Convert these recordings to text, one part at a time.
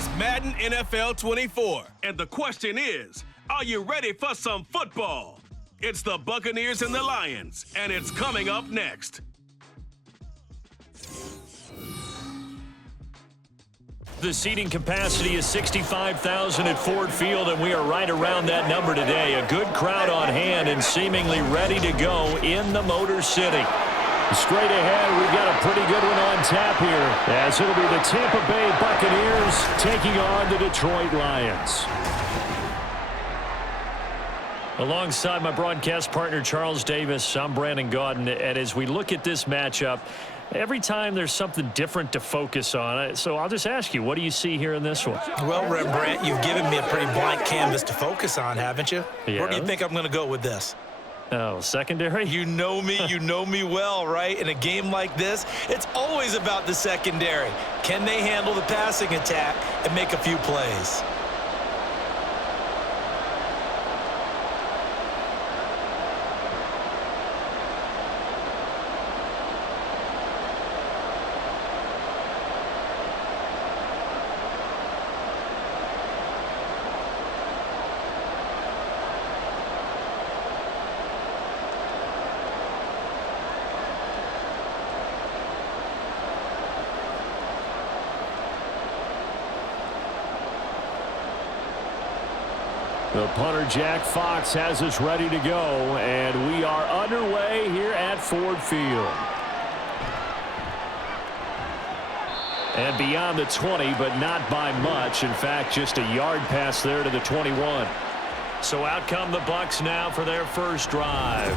It's Madden NFL 24. And the question is, are you ready for some football? It's the Buccaneers and the Lions, and it's coming up next. The seating capacity is 65,000 at Ford Field, and we are right around that number today. A good crowd on hand and seemingly ready to go in the Motor City. Straight ahead, we've got a pretty good one on tap here, as it'll be the Tampa Bay Buccaneers taking on the Detroit Lions. Alongside my broadcast partner, Charles Davis, I'm Brandon Gaudin, and as we look at this matchup, every time there's something different to focus on. So I'll just ask you, what do you see here in this one? Well, Brent, you've given me a pretty blank canvas to focus on, haven't you? Yeah. Where do you think I'm going to go with this? Oh, secondary? You know me well, right? In a game like this, it's always about the secondary. Can they handle the passing attack and make a few plays? The punter, Jack Fox, has us ready to go, and we are underway here at Ford Field. And beyond the 20, but not by much. In fact, just a yard pass there to the 21. So out come the Bucs now for their first drive.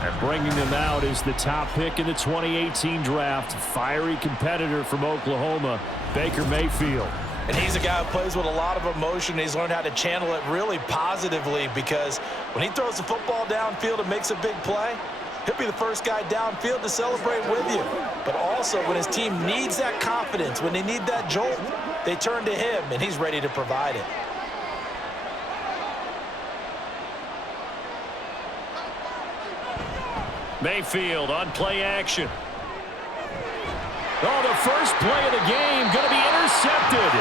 And bringing them out is the top pick in the 2018 draft, fiery competitor from Oklahoma, Baker Mayfield. And he's a guy who plays with a lot of emotion. He's learned how to channel it really positively, because when he throws the football downfield and makes a big play, he'll be the first guy downfield to celebrate with you. But also, when his team needs that confidence, when they need that jolt, they turn to him, and he's ready to provide it. Mayfield on play action. Oh, the first play of the game going to be intercepted.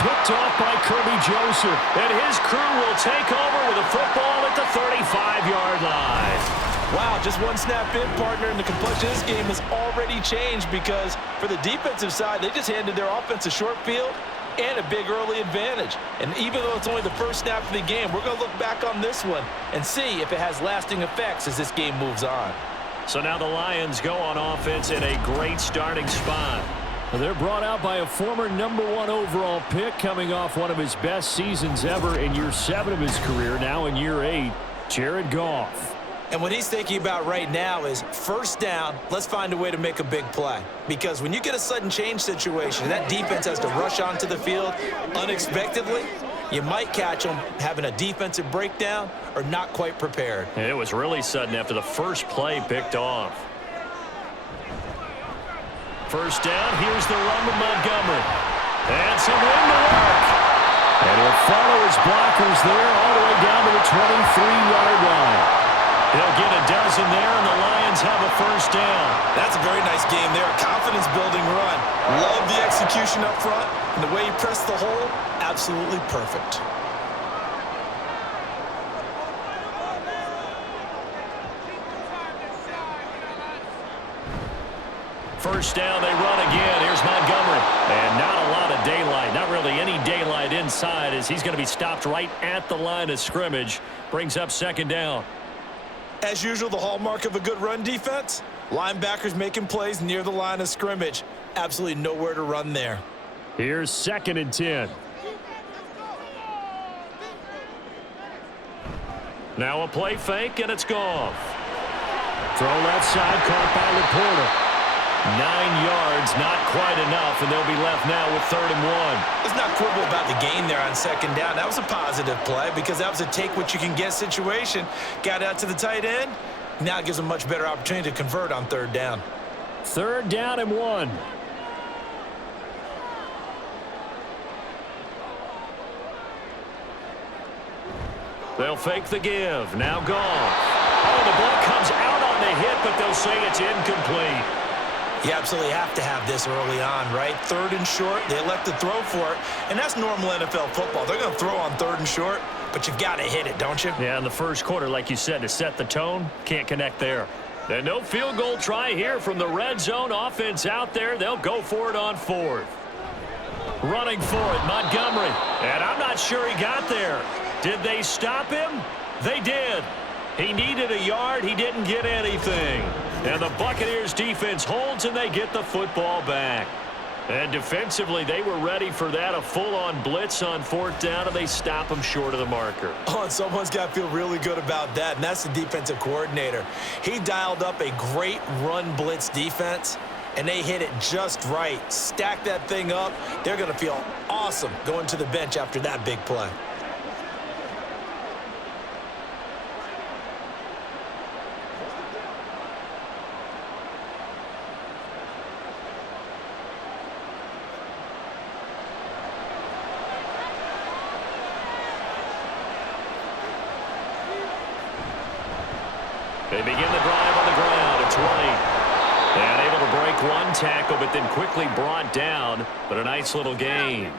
Picked off by Kirby Joseph. And his crew will take over with a football at the 35-yard line. Wow, just one snap in, partner, and the complexion of this game has already changed, because for the defensive side, they just handed their offense a short field and a big early advantage. And even though it's only the first snap of the game, we're going to look back on this one and see if it has lasting effects as this game moves on. So now the Lions go on offense in a great starting spot. They're brought out by a former #1 overall pick, coming off one of his best seasons ever in year 7 of his career, now in year 8, Jared Goff. And what he's thinking about right now is first down, let's find a way to make a big play. Because when you get a sudden change situation, that defense has to rush onto the field unexpectedly, you might catch them having a defensive breakdown or not quite prepared. It was really sudden after the first play picked off. First down, here's the run with Montgomery. And some room to work. And he'll follow his blockers there all the way down to the 23-yard line. He'll get a dozen there, and the Lions have a first down. That's a very nice game there, a confidence-building run. Love the execution up front, and the way he pressed the hole, absolutely perfect. First down, they run again. Here's Montgomery. And not a lot of daylight, not really any daylight inside, as he's going to be stopped right at the line of scrimmage. Brings up second down. As usual, the hallmark of a good run defense, linebackers making plays near the line of scrimmage. Absolutely nowhere to run there. Here's 2nd and 10. Now a play fake, and it's Goff. Throw left side, caught by Laporta. 9 yards, not quite enough, and they'll be left now with 3rd and 1. Let's not quibble about the gain there on second down. That was a positive play, because that was a take-what-you-can-get situation. Got out to the tight end. Now it gives them a much better opportunity to convert on 3rd down. 3rd down and 1. They'll fake the give. Now Goff. Oh, the ball comes out on the hit, but they'll say it's incomplete. You absolutely have to have this early on, right? 3rd and short, they elect to throw for it, and that's normal NFL football. They're going to throw on 3rd and short, but you've got to hit it, don't you? Yeah, in the first quarter, like you said, to set the tone, can't connect there. And no field goal try here from the red zone. Offense out there. They'll go for it on 4th. Running for it, Montgomery. And I'm not sure he got there. Did they stop him? They did. He needed a yard. He didn't get anything. And the Buccaneers defense holds, and they get the football back. And defensively, they were ready for that, a full-on blitz on 4th down, and they stop them short of the marker. Oh, and someone's got to feel really good about that, and that's the defensive coordinator. He dialed up a great run blitz defense, and they hit it just right. Stack that thing up. They're going to feel awesome going to the bench after that big play. They begin the drive on the ground. It's White. And able to break one tackle, but then quickly brought down. But a nice little gain.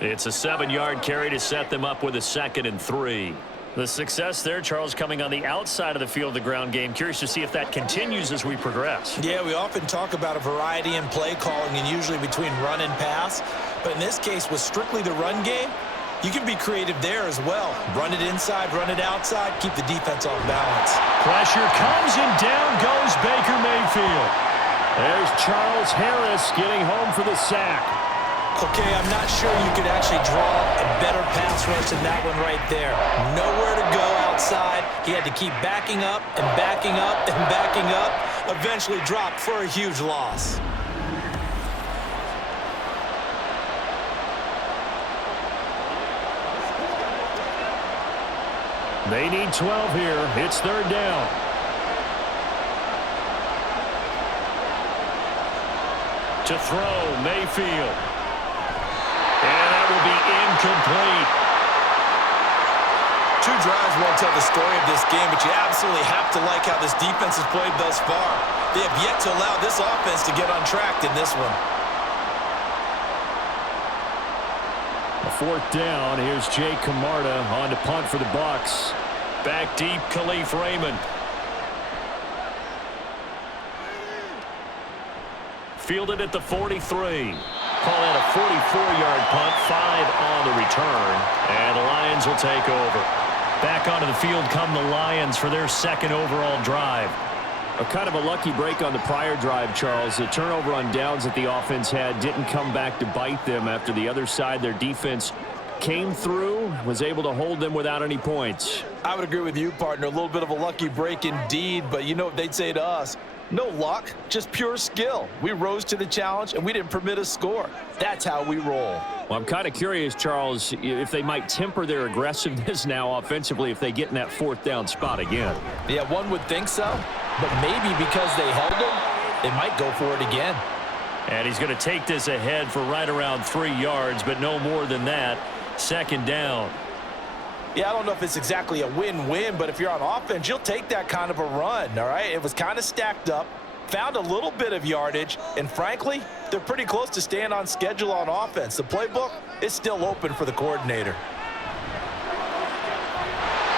It's a 7-yard carry to set them up with a 2nd and 3. The success there, Charles, coming on the outside of the field, the ground game. Curious to see if that continues as we progress. Yeah, we often talk about a variety in play calling and usually between run and pass. But in this case, with strictly the run game, you can be creative there as well. Run it inside, run it outside, keep the defense off balance. Pressure comes, and down goes Baker Mayfield. There's Charles Harris getting home for the sack. Okay, I'm not sure you could actually draw a better pass rush than that one right there. Nowhere to go outside. He had to keep backing up and backing up and backing up. Eventually dropped for a huge loss. They need 12 here. It's 3rd down. To throw, Mayfield. And that will be incomplete. 2 drives won't tell the story of this game, but you absolutely have to like how this defense has played thus far. They have yet to allow this offense to get untracked in this one. A 4th down. Here's Jay Camarda on to punt for the Bucs. Back deep, Khalif Raymond. Fielded at the 43. Call that a 44-yard punt, 5 on the return. And the Lions will take over. Back onto the field come the Lions for their 2nd overall drive. A kind of a lucky break on the prior drive, Charles. The turnover on downs that the offense had didn't come back to bite them after the other side. Their defense came through, was able to hold them without any points. I would agree with you, partner. A little bit of a lucky break indeed, but you know what they'd say to us? No luck, just pure skill. We rose to the challenge, and we didn't permit a score. That's how we roll. Well, I'm kind of curious, Charles, if they might temper their aggressiveness now offensively if they get in that 4th down spot again. Yeah, one would think so, but maybe because they held them, they might go for it again. And he's going to take this ahead for right around 3 yards, but no more than that. 2nd down. Yeah, I don't know if it's exactly a win-win, but if you're on offense, you'll take that kind of a run, all right? It was kind of stacked up, found a little bit of yardage, and frankly, they're pretty close to staying on schedule on offense. The playbook is still open for the coordinator.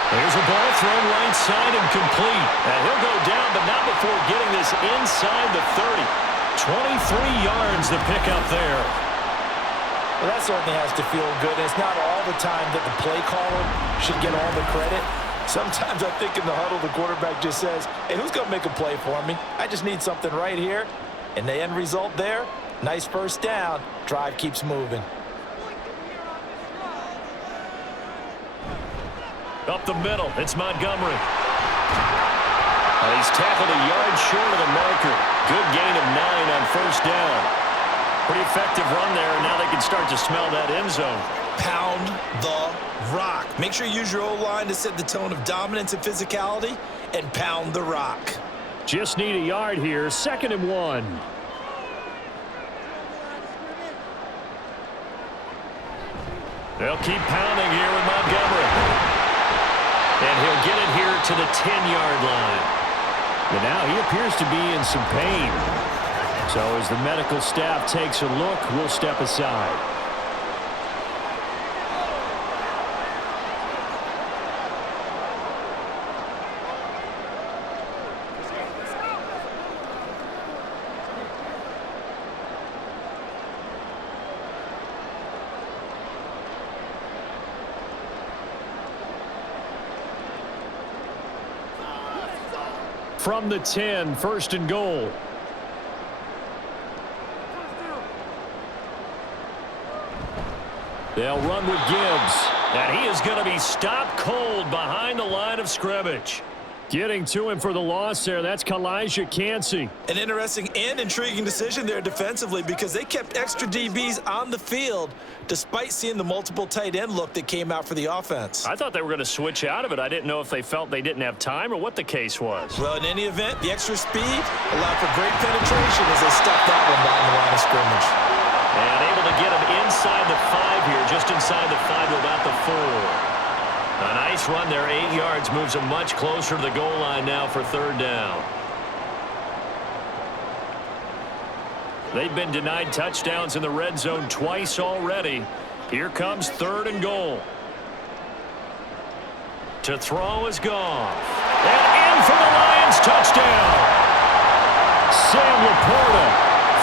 There's a ball thrown right side and complete. And he'll go down, but not before getting this inside the 30. 23 yards the pickup there. Well, that certainly has to feel good. And it's not all the time that the play caller should get all the credit. Sometimes I think in the huddle, the quarterback just says, hey, who's going to make a play for me? I just need something right here. And the end result there, nice 1st down. Drive keeps moving. Up the middle, it's Montgomery. He's tackled a yard short of the marker. Good gain of 9 on 1st down. Pretty effective run there, and now they can start to smell that end zone. Pound the rock. Make sure you use your O-line to set the tone of dominance and physicality, and pound the rock. Just need a yard here, 2nd and 1. They'll keep pounding here with Montgomery. And he'll get it here to the 10-yard line. But now he appears to be in some pain. So as the medical staff takes a look, we'll step aside. From the 10, first and goal. They'll run with Gibbs. And he is going to be stopped cold behind the line of scrimmage. Getting to him for the loss there, that's Kalijah Cansey. An interesting and intriguing decision there defensively because they kept extra DBs on the field despite seeing the multiple tight end look that came out for the offense. I thought they were going to switch out of it. I didn't know if they felt they didn't have time or what the case was. Well, in any event, the extra speed allowed for great penetration as they stuffed that one behind the line of scrimmage. And able to get him inside the 5 here, just inside the 5 to about the 4. A nice run there, 8 yards, moves him much closer to the goal line now for third down. They've been denied touchdowns in the red zone twice already. Here comes third and goal. To throw is Goff. And in for the Lions touchdown. Sam Laporta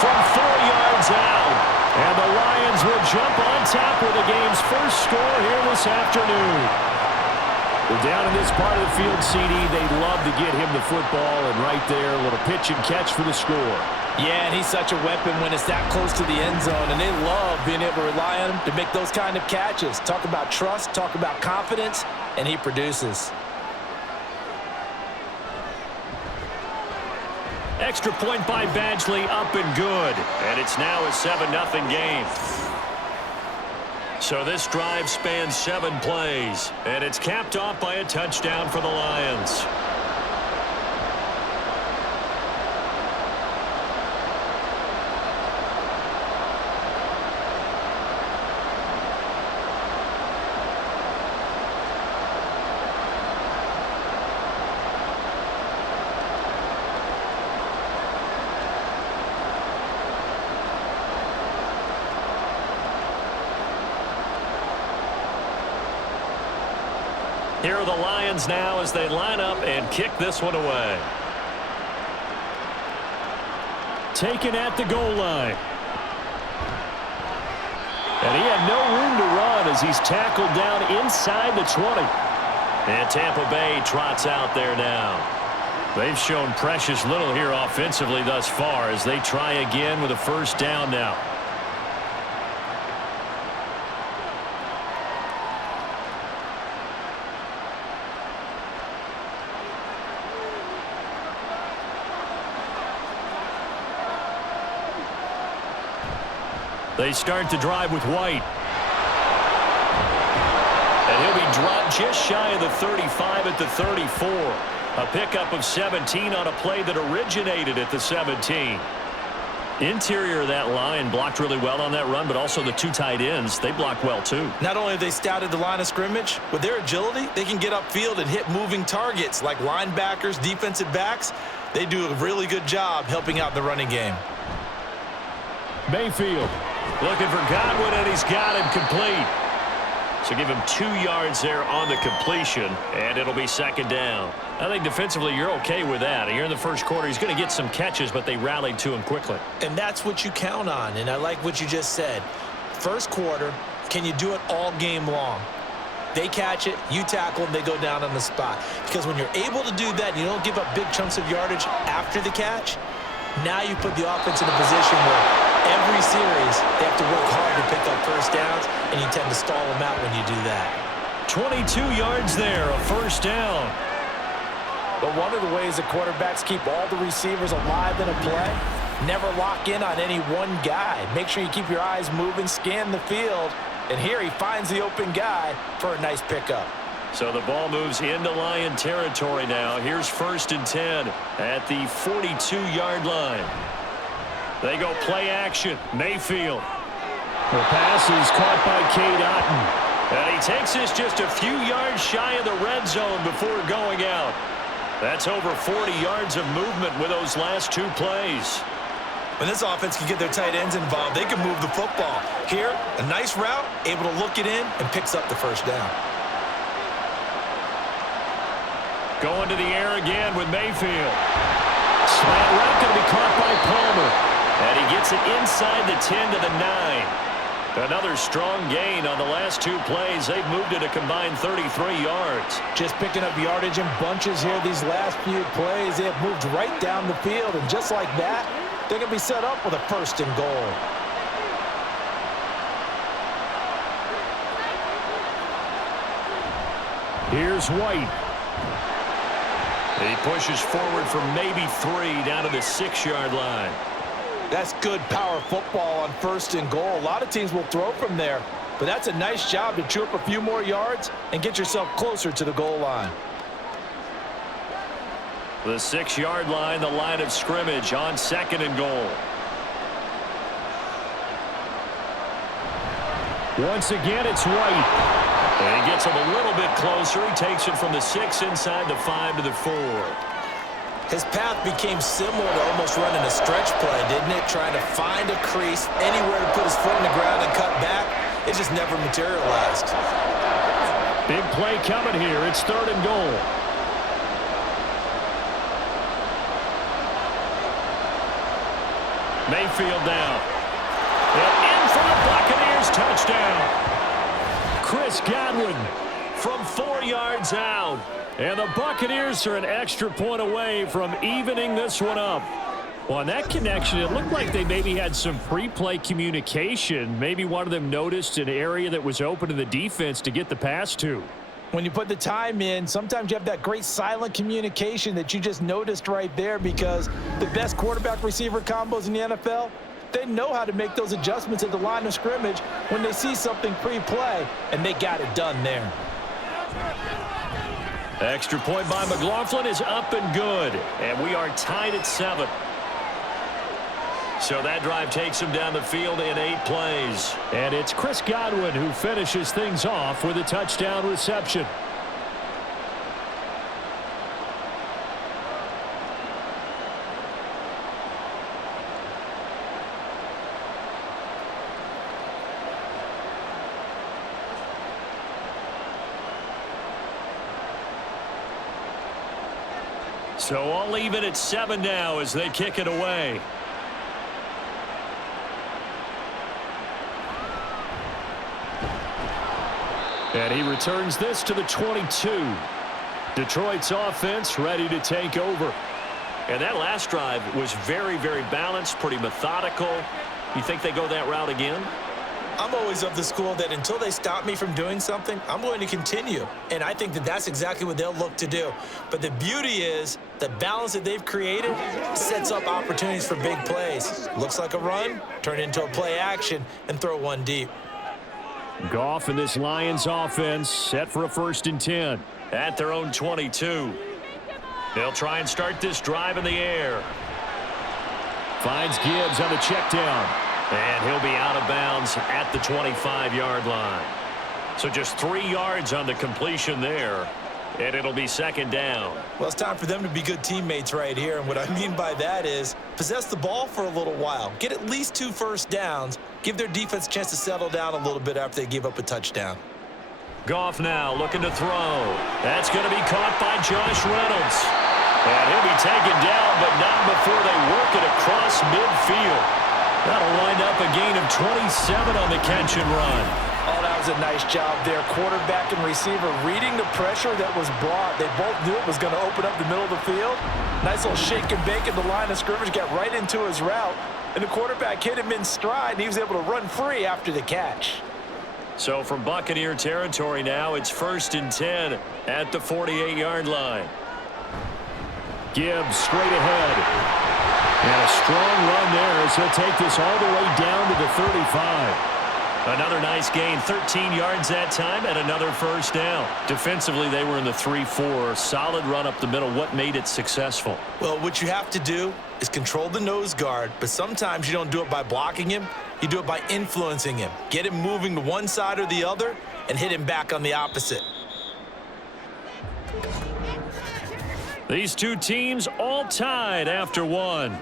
from 4 yards out. And the Lions will jump on top with the game's first score here this afternoon. They're down in this part of the field, CD. They'd love to get him the football, and right there, a little pitch and catch for the score. Yeah, and he's such a weapon when it's that close to the end zone, and they love being able to rely on him to make those kind of catches. Talk about trust, talk about confidence, and he produces. Extra point by Badgley, up and good. And it's now a 7-0 game. So this drive spans 7 plays, and it's capped off by a touchdown for the Lions. Here are the Lions now as they line up and kick this one away. Taken at the goal line. And he had no room to run as he's tackled down inside the 20. And Tampa Bay trots out there now. They've shown precious little here offensively thus far as they try again with a first down now. They start to drive with White. And he'll be dropped just shy of the 35 at the 34. A pickup of 17 on a play that originated at the 17. Interior of that line blocked really well on that run, but also the 2 tight ends, they blocked well too. Not only have they scouted the line of scrimmage, with their agility, they can get upfield and hit moving targets like linebackers, defensive backs. They do a really good job helping out the running game. Mayfield looking for Godwin, and he's got him complete. So give him 2 yards there on the completion, and it'll be second down. I think defensively you're okay with that. Here in the first quarter, he's going to get some catches, but they rallied to him quickly. And that's what you count on, and I like what you just said. First quarter, can you do it all game long? They catch it, you tackle them, they go down on the spot. Because when you're able to do that, you don't give up big chunks of yardage after the catch, now you put the offense in a position where every series, they have to work hard to pick up first downs, and you tend to stall them out when you do that. 22 yards there, a first down. But one of the ways that quarterbacks keep all the receivers alive in a play, never lock in on any one guy. Make sure you keep your eyes moving, scan the field, and here he finds the open guy for a nice pickup. So the ball moves into Lion territory now. Here's first and 10 at the 42-yard line. They go play action. Mayfield. The pass is caught by Cade Otton. And he takes this just a few yards shy of the red zone before going out. That's over 40 yards of movement with those last 2 plays. When this offense can get their tight ends involved, they can move the football. Here, a nice route, able to look it in, and picks up the first down. Going to the air again with Mayfield. Slant route going to be caught by Palmer. And he gets it inside the 10 to the 9. Another strong gain on the last 2 plays. They've moved it a combined 33 yards. Just picking up yardage in bunches here these last few plays. They have moved right down the field, and just like that, they're going to be set up with a 1st and goal. Here's White. He pushes forward for maybe 3 down to the 6-yard line. That's good power football on 1st and goal. A lot of teams will throw from there, but that's a nice job to chew up a few more yards and get yourself closer to the goal line. The 6-yard line, the line of scrimmage on 2nd and goal. Once again, it's White. And he gets him a little bit closer. He takes it from the 6 inside the 5 to the 4. His path became similar to almost running a stretch play, didn't it? Trying to find a crease, anywhere to put his foot in the ground and cut back. It just never materialized. Big play coming here. It's 3rd and goal. Mayfield down. And in for the Buccaneers touchdown. Chris Godwin from 4 yards out. And the Buccaneers are an extra point away from evening this one up. Well, on that connection, it looked like they maybe had some pre-play communication. Maybe one of them noticed an area that was open to the defense to get the pass to. When you put the time in, sometimes you have that great silent communication that you just noticed right there, because the best quarterback-receiver combos in the NFL, they know how to make those adjustments at the line of scrimmage when they see something pre-play, and they got it done there. Extra point by McLaughlin is up and good, and we are tied at 7. So that drive takes him down the field in 8 plays. And it's Chris Godwin who finishes things off with a touchdown reception. So all even at 7 now as they kick it away. And he returns this to the 22. Detroit's offense ready to take over. And that last drive was very, very balanced, pretty methodical. You think they go that route again? I'm always of the school that until they stop me from doing something, I'm going to continue. And I think that that's exactly what they'll look to do. But the beauty is the balance that they've created sets up opportunities for big plays. Looks like a run, turn into a play action, and throw one deep. Goff and this Lions offense set for a 1st and 10 at their own 22. They'll try and start this drive in the air. Finds Gibbs on the check down. And he'll be out of bounds at the 25-yard line. So just 3 yards on the completion there, and it'll be 2nd down. Well, it's time for them to be good teammates right here, and what I mean by that is possess the ball for a little while, get at least 2 first downs, give their defense a chance to settle down a little bit after they give up a touchdown. Goff now looking to throw. That's going to be caught by Josh Reynolds. And he'll be taken down, but not before they work it across midfield. That'll wind up a gain of 27 on the catch and run. Oh, that was a nice job there. Quarterback and receiver reading the pressure that was brought. They both knew it was going to open up the middle of the field. Nice little shake and bake at the line of scrimmage, got right into his route. And the quarterback hit him in stride, and he was able to run free after the catch. So from Buccaneer territory now, it's 1st and 10 at the 48-yard line. Gibbs straight ahead. And a strong run there as he'll take this all the way down to the 35. Another nice gain, 13 yards that time, and another 1st down. Defensively, they were in the 3-4. Solid run up the middle. What made it successful? Well, what you have to do is control the nose guard, but sometimes you don't do it by blocking him. You do it by influencing him. Get him moving to one side or the other and hit him back on the opposite. These two teams all tied after 1.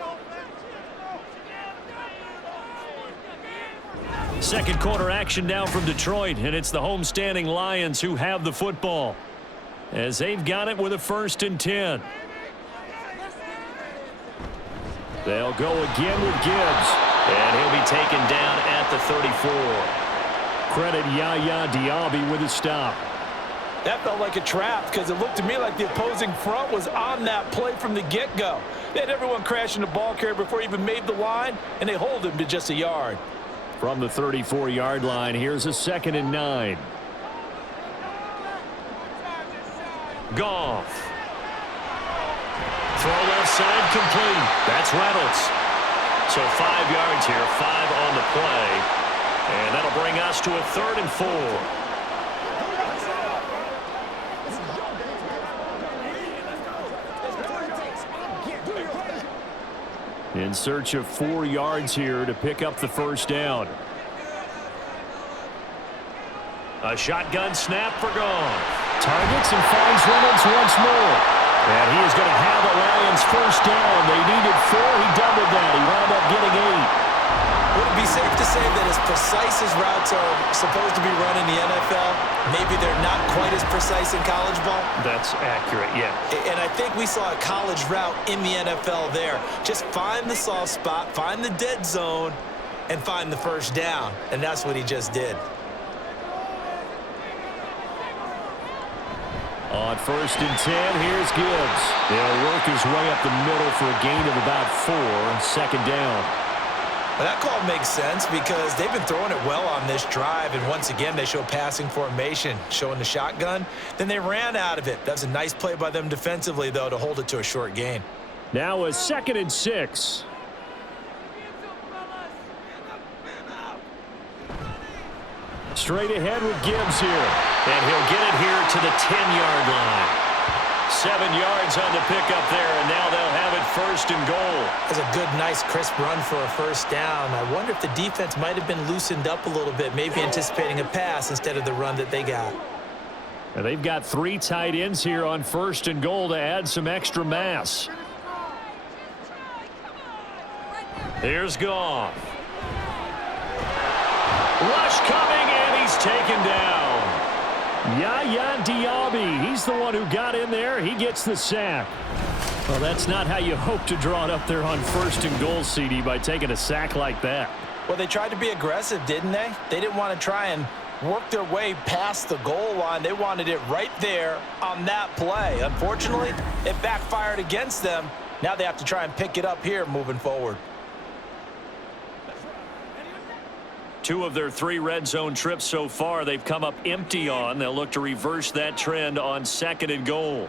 Second quarter action now from Detroit, and it's the homestanding Lions who have the football as they've got it with a 1st and 10. They'll go again with Gibbs, and he'll be taken down at the 34. Credit Yaya Diaby with a stop. That felt like a trap because it looked to me like the opposing front was on that play from the get-go. They had everyone crashing the ball carrier before he even made the line, and they hold him to just a yard. From the 34-yard line, here's a 2nd and 9. Goff. Throw left side complete. That's Reynolds. So 5 yards here, 5 on the play. And that'll bring us to a 3rd and 4. In search of 4 yards here to pick up the 1st down. A shotgun snap for Goff. Targets and finds Reynolds once more. And he is going to have the Lions 1st down. They needed 4. He doubled that. He wound up getting 8. Would it be safe to say that as precise as routes are supposed to be run in the NFL, maybe they're not quite as precise in college ball? That's accurate, yeah. And I think we saw a college route in the NFL there. Just find the soft spot, find the dead zone, and find the 1st down. And that's what he just did. On 1st and 10, here's Gibbs. He'll work his way up the middle for a gain of about 4, 2nd down. Well, that call makes sense because they've been throwing it well on this drive, and once again, they show passing formation, showing the shotgun. Then they ran out of it. That's a nice play by them defensively, though, to hold it to a short gain. Now a 2nd and 6. Straight ahead with Gibbs here. And he'll get it here to the 10-yard line. 7 yards on the pickup there, and now they'll have it 1st and goal. That's a good, nice, crisp run for a 1st down. I wonder if the defense might have been loosened up a little bit, maybe anticipating a pass instead of the run that they got. And they've got 3 tight ends here on 1st and goal to add some extra mass. Here's Goff. Rush coming, and he's taken down. Yaya Diaby, he's the one who got in there. He gets the sack. Well, that's not how you hope to draw it up there on 1st and goal, CD, by taking a sack like that. Well, they tried to be aggressive, didn't they? They didn't want to try and work their way past the goal line. They wanted it right there on that play. Unfortunately, it backfired against them. Now they have to try and pick it up here moving forward. 2 of their 3 red zone trips so far they've come up empty on. They'll look to reverse that trend on 2nd and goal.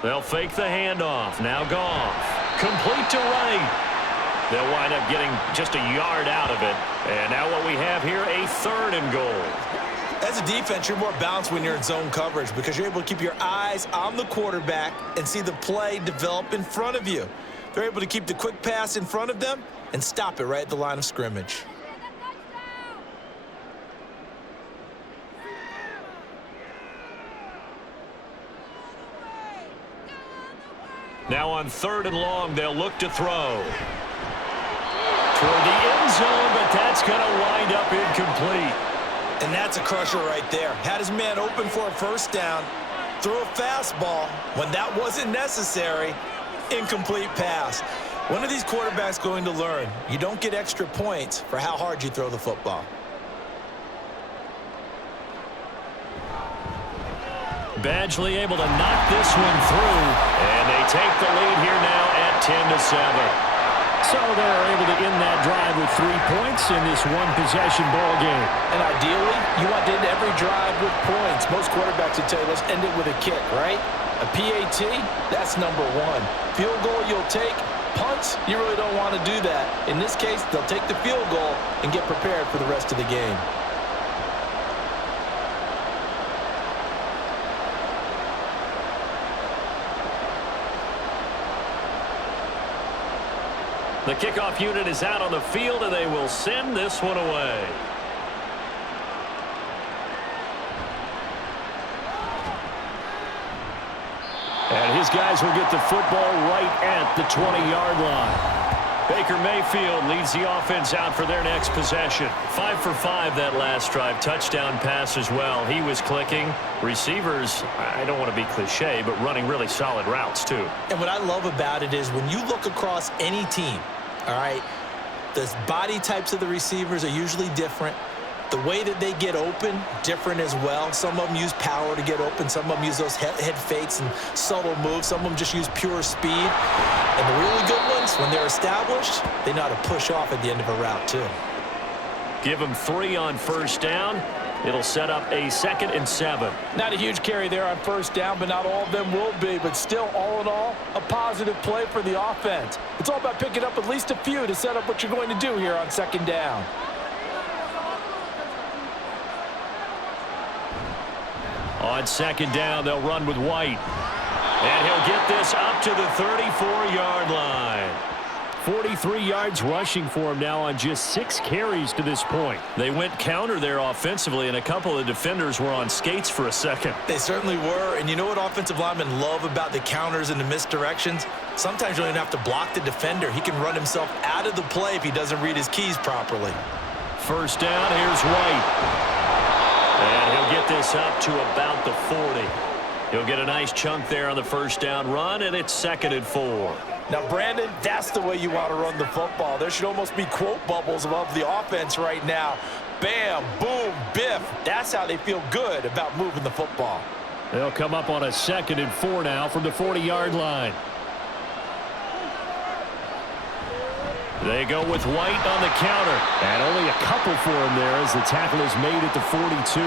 They'll fake the handoff. Now Goff. Complete to right. They'll wind up getting just a yard out of it. And now what we have here, a 3rd and goal. As a defense, you're more balanced when you're in zone coverage because you're able to keep your eyes on the quarterback and see the play develop in front of you. They're able to keep the quick pass in front of them and stop it right at the line of scrimmage. Now on 3rd and long, they'll look to throw. Toward the end zone, but that's going to wind up incomplete. And that's a crusher right there. Had his man open for a 1st down, threw a fastball. When that wasn't necessary, incomplete pass. When are these quarterbacks going to learn? You don't get extra points for how hard you throw the football. Badgley able to knock this one through, and they take the lead here now at 10-7. So they're able to end that drive with 3 points in this one-possession ball game. And ideally, you want to end every drive with points. Most quarterbacks would tell you, let's end it with a kick, right? A PAT, that's number 1. Field goal you'll take. Punts, you really don't want to do that. In this case, they'll take the field goal and get prepared for the rest of the game. The kickoff unit is out on the field, and they will send this one away. And his guys will get the football right at the 20-yard line. Baker Mayfield leads the offense out for their next possession. 5 for 5 that last drive. Touchdown pass as well. He was clicking. Receivers, I don't want to be cliche, but running really solid routes too. And what I love about it is when you look across any team, all right, the body types of the receivers are usually different. The way that they get open, different as well. Some of them use power to get open. Some of them use those head fakes and subtle moves. Some of them just use pure speed. And the really good ones, when they're established, they know how to push off at the end of a route too. Give them 3 on first down. It'll set up a 2nd and 7. Not a huge carry there on first down, but not all of them will be. But still, all in all, a positive play for the offense. It's all about picking up at least a few to set up what you're going to do here on 2nd down. On 2nd down, they'll run with White. And he'll get this up to the 34-yard line. 43 yards rushing for him now on just 6 carries to this point. They went counter there offensively, and a couple of defenders were on skates for a second. They certainly were, and you know what offensive linemen love about the counters and the misdirections? Sometimes you don't even have to block the defender. He can run himself out of the play if he doesn't read his keys properly. First down, here's White. And he'll get this up to about the 40. He'll get a nice chunk there on the first down run, and it's 2nd and 4. Now, Brandon, that's the way you want to run the football. There should almost be quote bubbles above the offense right now. Bam, boom, biff. That's how they feel good about moving the football. They'll come up on a 2nd and 4 now from the 40-yard line. They go with White on the counter. And only a couple for him there as the tackle is made at the 42.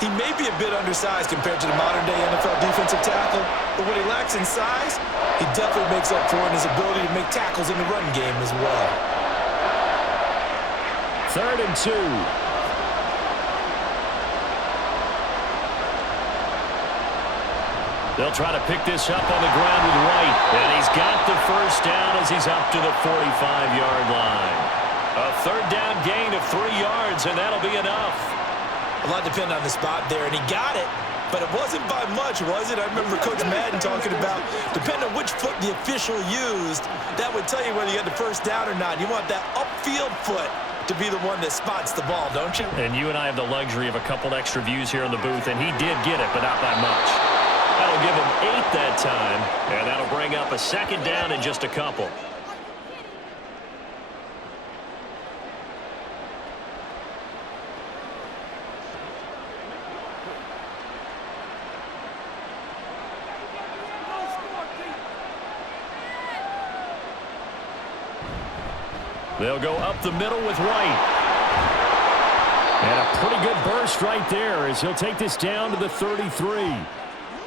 He may be a bit undersized compared to the modern-day NFL defensive tackle, but what he lacks in size, he definitely makes up for in his ability to make tackles in the run game as well. 3rd and 2. They'll try to pick this up on the ground with White. And he's got the first down as he's up to the 45-yard line. A 3rd down gain of 3 yards, and that'll be enough. A lot depended on the spot there, and he got it, but it wasn't by much, was it? I remember Coach Madden talking about, depending on which foot the official used, that would tell you whether you had the first down or not. You want that upfield foot to be the one that spots the ball, don't you? And you and I have the luxury of a couple extra views here in the booth, and he did get it, but not by much. That'll give him 8 that time, and that'll bring up a 2nd down in just a couple. They'll go up the middle with White. And a pretty good burst right there as he'll take this down to the 33.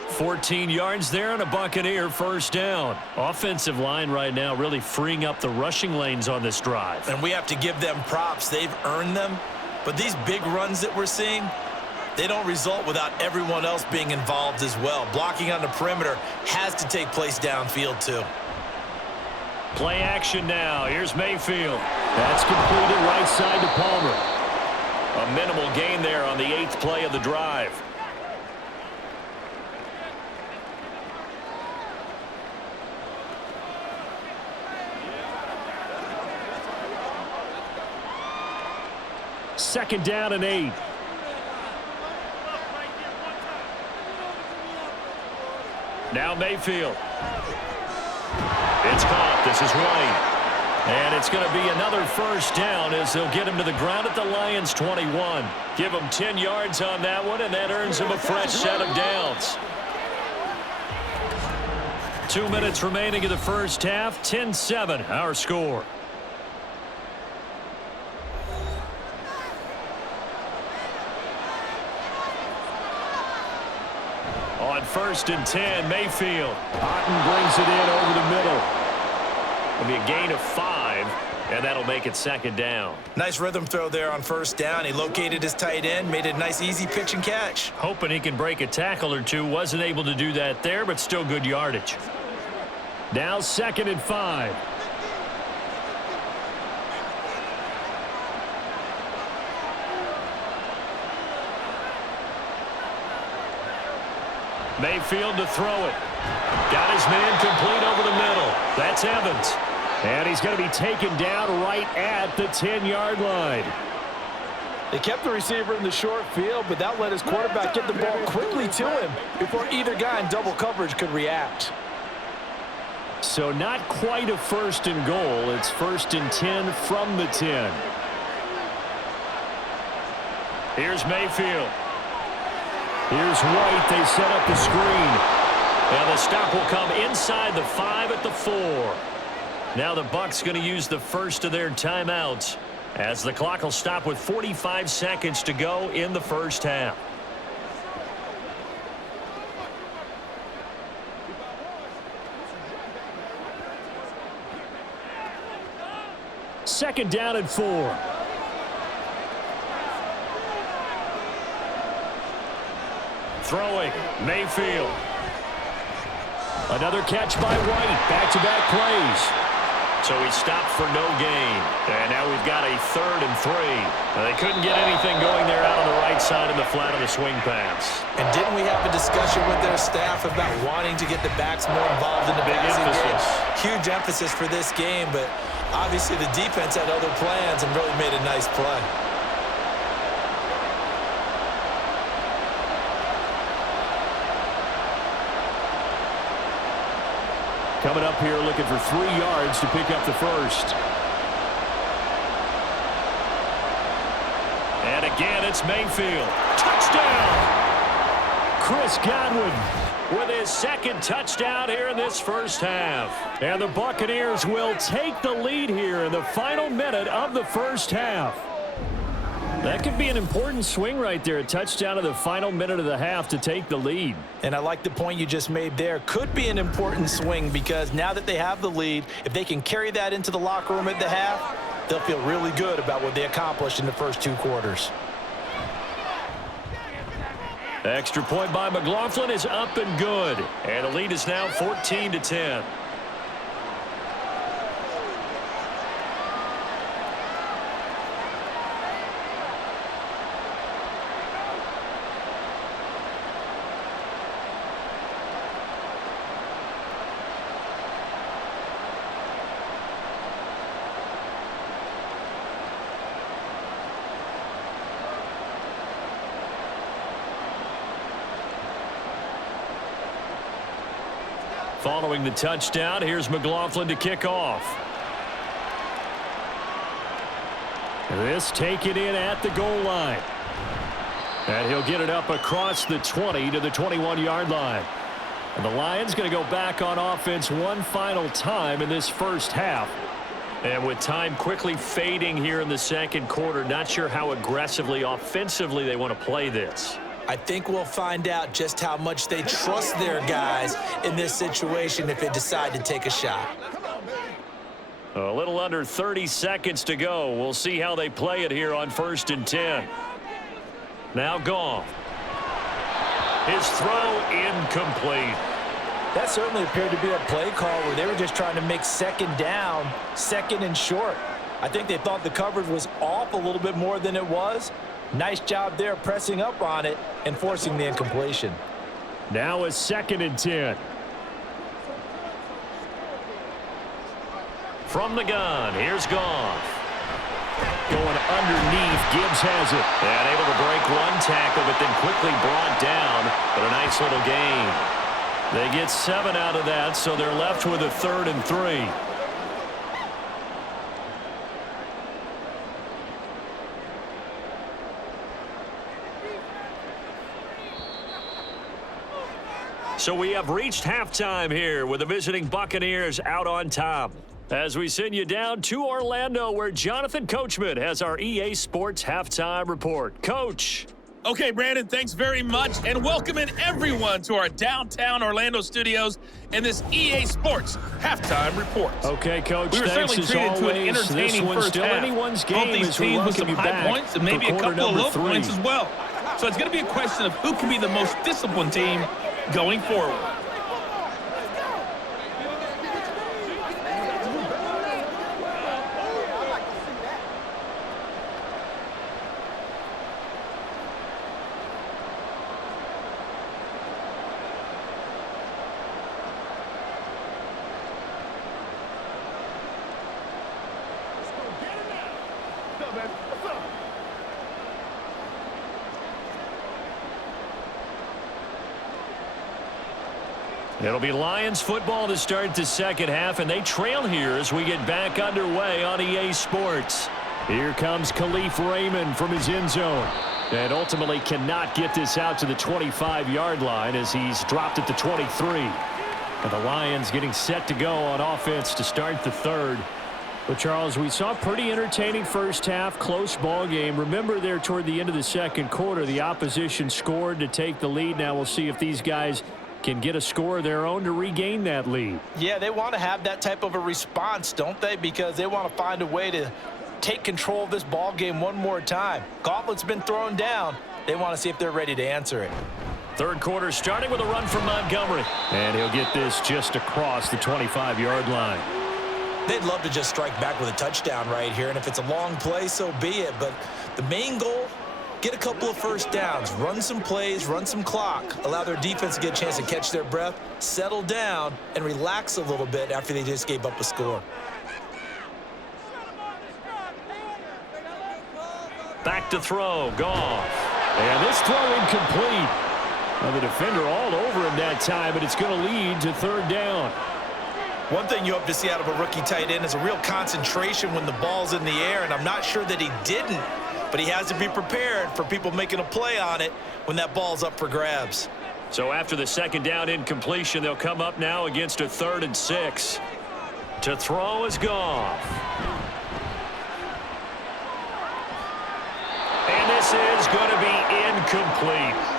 14 yards there and a Buccaneer first down. Offensive line right now really freeing up the rushing lanes on this drive. And we have to give them props. They've earned them. But these big runs that we're seeing, they don't result without everyone else being involved as well. Blocking on the perimeter has to take place downfield too. Play action now. Here's Mayfield. That's completed right side to Palmer. A minimal gain there on the 8th play of the drive. Second down and 8. Now Mayfield. It's caught. This is White. And it's going to be another first down as they'll get him to the ground at the Lions' 21. Give him 10 yards on that one, and that earns him a fresh set of downs. 2 minutes remaining in the first half. 10-7, our score. On 1st and 10, Mayfield. Otten brings it in over the middle. It'll be a gain of 5, and that'll make it 2nd down. Nice rhythm throw there on first down. He located his tight end, made it a nice, easy pitch and catch. Hoping he can break a tackle or two. Wasn't able to do that there, but still good yardage. Now 2nd and 5. Mayfield to throw it. Got his man complete over the middle. That's Evans. And he's going to be taken down right at the 10-yard line. They kept the receiver in the short field, but that let his quarterback get the ball quickly to him before either guy in double coverage could react. So not quite a 1st and goal. It's 1st and 10 from the 10. Here's Mayfield. Here's White. They set up the screen. And the stop will come inside the 5 at the 4. Now the Bucs going to use the first of their timeouts as the clock will stop with 45 seconds to go in the first half. Second down and 4. Throwing, Mayfield. Another catch by White. Back-to-back plays. So he stopped for no gain. And now we've got a 3rd and 3. Now they couldn't get anything going there out on the right side in the flat of the swing pass. And didn't we have a discussion with their staff about wanting to get the backs more involved in the passing game? Huge emphasis for this game, but obviously the defense had other plans and really made a nice play. Coming up here looking for 3 yards to pick up the first. And again, it's Mayfield. Touchdown! Chris Godwin with his 2nd touchdown here in this first half. And the Buccaneers will take the lead here in the final minute of the first half. That could be an important swing right there. A touchdown in the final minute of the half to take the lead. And I like the point you just made there. Could be an important swing because now that they have the lead, if they can carry that into the locker room at the half, they'll feel really good about what they accomplished in the first 2 quarters. Extra point by McLaughlin is up and good. And the lead is now 14-10. Following the touchdown, here's McLaughlin to kick off. This taken in at the goal line. And he'll get it up across the 20 to the 21-yard line. And the Lions going to go back on offense one final time in this first half. And with time quickly fading here in the second quarter, not sure how aggressively, offensively they want to play this. I think we'll find out just how much they trust their guys in this situation if they decide to take a shot. A little under 30 seconds to go. We'll see how they play it here on 1st and 10. Now Goff. His throw incomplete. That certainly appeared to be a play call where they were just trying to make 2nd down, 2nd and short. I think they thought the coverage was off a little bit more than it was. Nice job there pressing up on it and forcing the incompletion. Now a 2nd and 10. From the gun, here's Goff. Going underneath, Gibbs has it. And able to break one tackle, but then quickly brought down. But a nice little gain. They get 7 out of that, so they're left with a 3rd and 3. So we have reached halftime here with the visiting Buccaneers out on top. As we send you down to Orlando, where Jonathan Coachman has our EA Sports halftime report. Coach. Okay, Brandon, thanks very much, and welcoming everyone to our downtown Orlando studios in this EA Sports halftime report. Okay, Coach, we were thanks certainly as treated always. to an entertaining first still half. Anyone's game. Both these teams with some high points and maybe a couple of low points as well. So it's going to be a question of who can be the most disciplined team going forward. It'll be Lions football to start the second half, and they trail here as we get back underway on EA Sports. Here comes Khalif Raymond from his end zone, and ultimately cannot get this out to the 25-yard line as he's dropped at the 23. And the Lions getting set to go on offense to start the third. But, Charles, we saw a pretty entertaining first half, close ball game. Remember there toward the end of the second quarter, the opposition scored to take the lead. Now we'll see if these guys can get a score of their own to regain that lead. Yeah, they want to have that type of a response, don't they? Because they want to find a way to take control of this ball game one more time. Gauntlet's been thrown down. They want to see if they're ready to answer it. Third quarter starting with a run from Montgomery. And he'll get this just across the 25-yard line. They'd love to just strike back with a touchdown right here, and if it's a long play, so be it. But the main goal, get a couple of first downs, run some plays, run some clock, allow their defense to get a chance to catch their breath, settle down, and relax a little bit after they just gave up a score. Back to throw, Goff. And this throw incomplete. Well, the defender all over him that time, but it's going to lead to third down. One thing you hope to see out of a rookie tight end is a real concentration when the ball's in the air, and I'm not sure that he didn't. But he has to be prepared for people making a play on it when that ball's up for grabs. So after the second down incompletion, they'll come up now against a 3rd and 6. To throw is Goff. And this is going to be incomplete.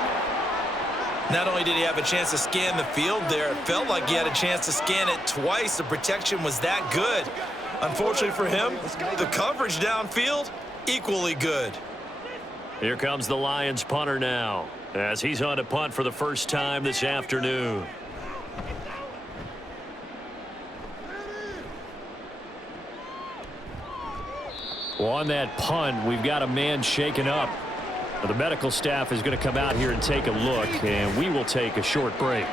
Not only did he have a chance to scan the field there, it felt like he had a chance to scan it twice. The protection was that good. Unfortunately for him, the coverage downfield, equally good. Here comes the Lions punter now, as he's on to punt for the first time this afternoon. Well, on that punt, we've got a man shaken up. The medical staff is going to come out here and take a look, and we will take a short break.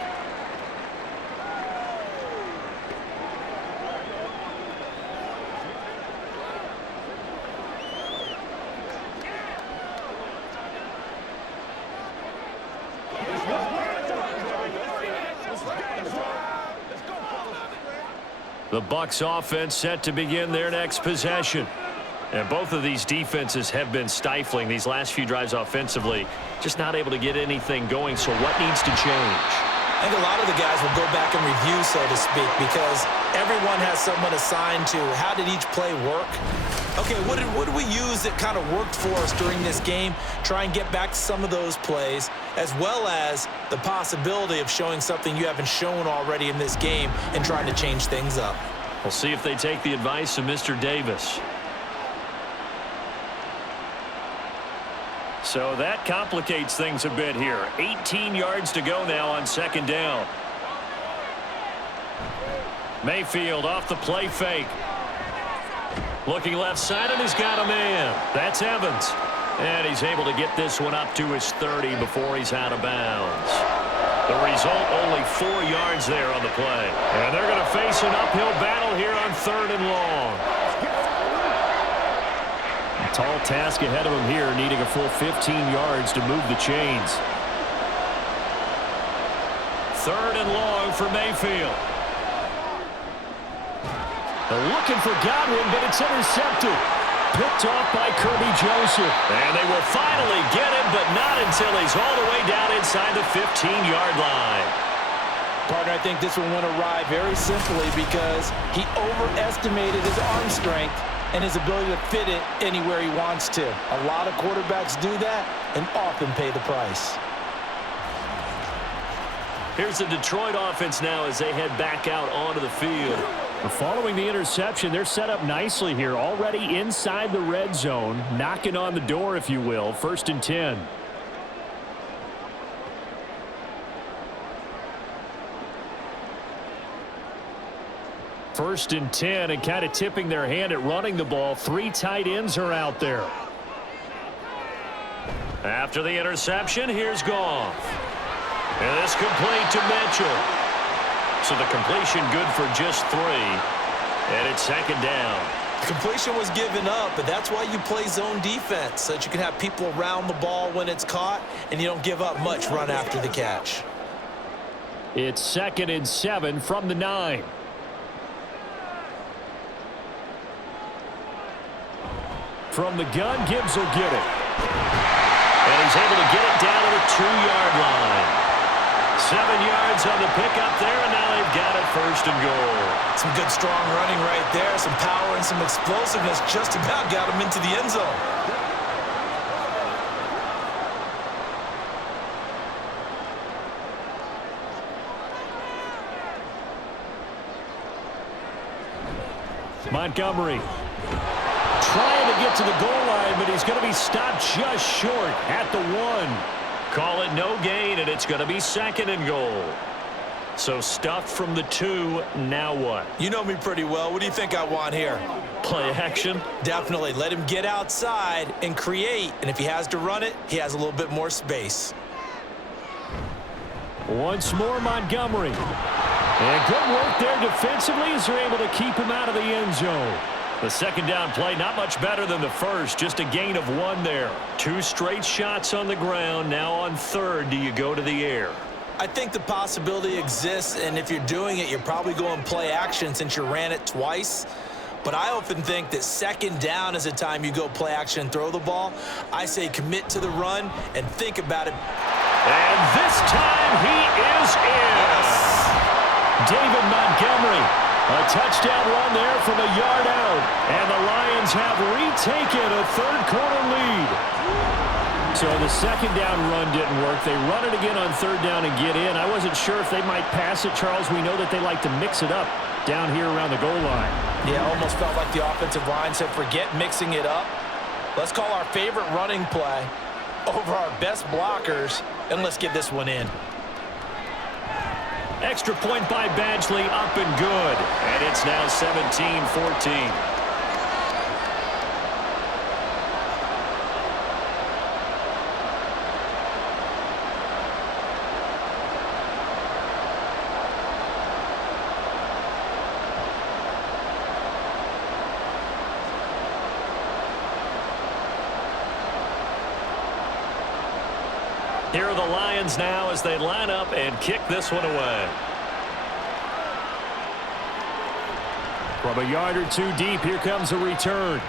The Bucs offense set to begin their next possession. And both of these defenses have been stifling these last few drives offensively. Just not able to get anything going, so what needs to change? I think a lot of the guys will go back and review, so to speak, because everyone has someone assigned to how did each play work. Okay, what did we use that kind of worked for us during this game? Try and get back to some of those plays, as well as the possibility of showing something you haven't shown already in this game and trying to change things up. We'll see if they take the advice of Mr. Davis. So that complicates things a bit here. 18 yards to go now on second down. Mayfield off the play fake. Looking left side, and he's got a man. That's Evans. And he's able to get this one up to his 30 before he's out of bounds. The result, only 4 yards there on the play. And they're going to face an uphill battle here on 3rd and long. Tall task ahead of him here, needing a full 15 yards to move the chains. 3rd and long for Mayfield. They're looking for Godwin, but it's intercepted. Picked off by Kirby Joseph. And they will finally get him, but not until he's all the way down inside the 15-yard line. Partner, I think this one went awry very simply because he overestimated his arm strength and his ability to fit it anywhere he wants to. A lot of quarterbacks do that and often pay the price. Here's the Detroit offense now as they head back out onto the field. Following the interception, they're set up nicely here, already inside the red zone, knocking on the door, if you will. 1st and 10. First and 10, and kind of tipping their hand at running the ball. 3 tight ends are out there. After the interception, here's Goff. And this complete to Mitchell. So the completion good for just 3. And it's second down. Completion was given up, but that's why you play zone defense, so that you can have people around the ball when it's caught, and you don't give up much run after the catch. It's 2nd and 7 from the 9. From the gun, Gibbs will get it. And he's able to get it down to the 2-yard line. 7 yards on the pickup there, and now they've got it 1st and goal. Some good, strong running right there. Some power and some explosiveness just about got him into the end zone. Montgomery trying to get to the goal line, but he's going to be stopped just short at the 1. Call it no gain, and it's going to be 2nd and goal. So stuffed from the 2, now what? You know me pretty well. What do you think I want here? Play action? Definitely. Let him get outside and create, and if he has to run it, he has a little bit more space. Once more, Montgomery. And good work there defensively as they're able to keep him out of the end zone. The 2nd down play, not much better than the 1st, just a gain of 1 there. 2 straight shots on the ground. Now on 3rd, do you go to the air? I think the possibility exists, and if you're doing it, you're probably going play action since you ran it twice. But I often think that 2nd down is a time you go play action and throw the ball. I say commit to the run and think about it. And this time he is in. Yes. David Montgomery, a touchdown run there from a yard out. And the Lions have retaken a 3rd quarter lead. So the 2nd down run didn't work. They run it again on 3rd down and get in. I wasn't sure if they might pass it, Charles. We know that they like to mix it up down here around the goal line. Yeah, almost felt like the offensive line said, forget mixing it up. Let's call our favorite running play over our best blockers, and let's get this one in. Extra point by Badgley, up and good. And it's now 17-14. Here are the Lions now as they line up and kick this one away. From a yard or 2 deep, here comes a return.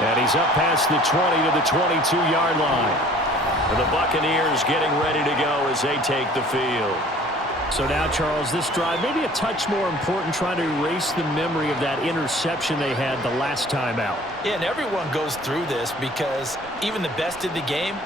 And he's up past the 20 to the 22-yard line. And the Buccaneers getting ready to go as they take the field. So now, Charles, this drive maybe a touch more important, trying to erase the memory of that interception they had the last time out. Yeah, and everyone goes through this because even the best in the game,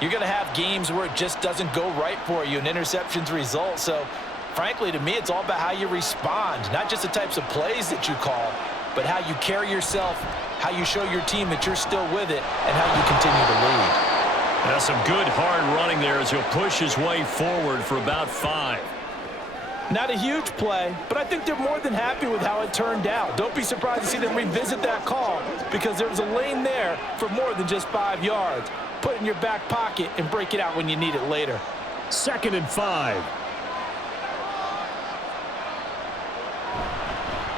you're going to have games where it just doesn't go right for you and interceptions result. So, frankly, to me, it's all about how you respond, not just the types of plays that you call, but how you carry yourself, how you show your team that you're still with it, and how you continue to lead. Now some good hard running there as he'll push his way forward for about 5. Not a huge play, but I think they're more than happy with how it turned out. Don't be surprised to see them revisit that call because there was a lane there for more than just 5 yards. Put it in your back pocket and break it out when you need it later. 2nd and 5.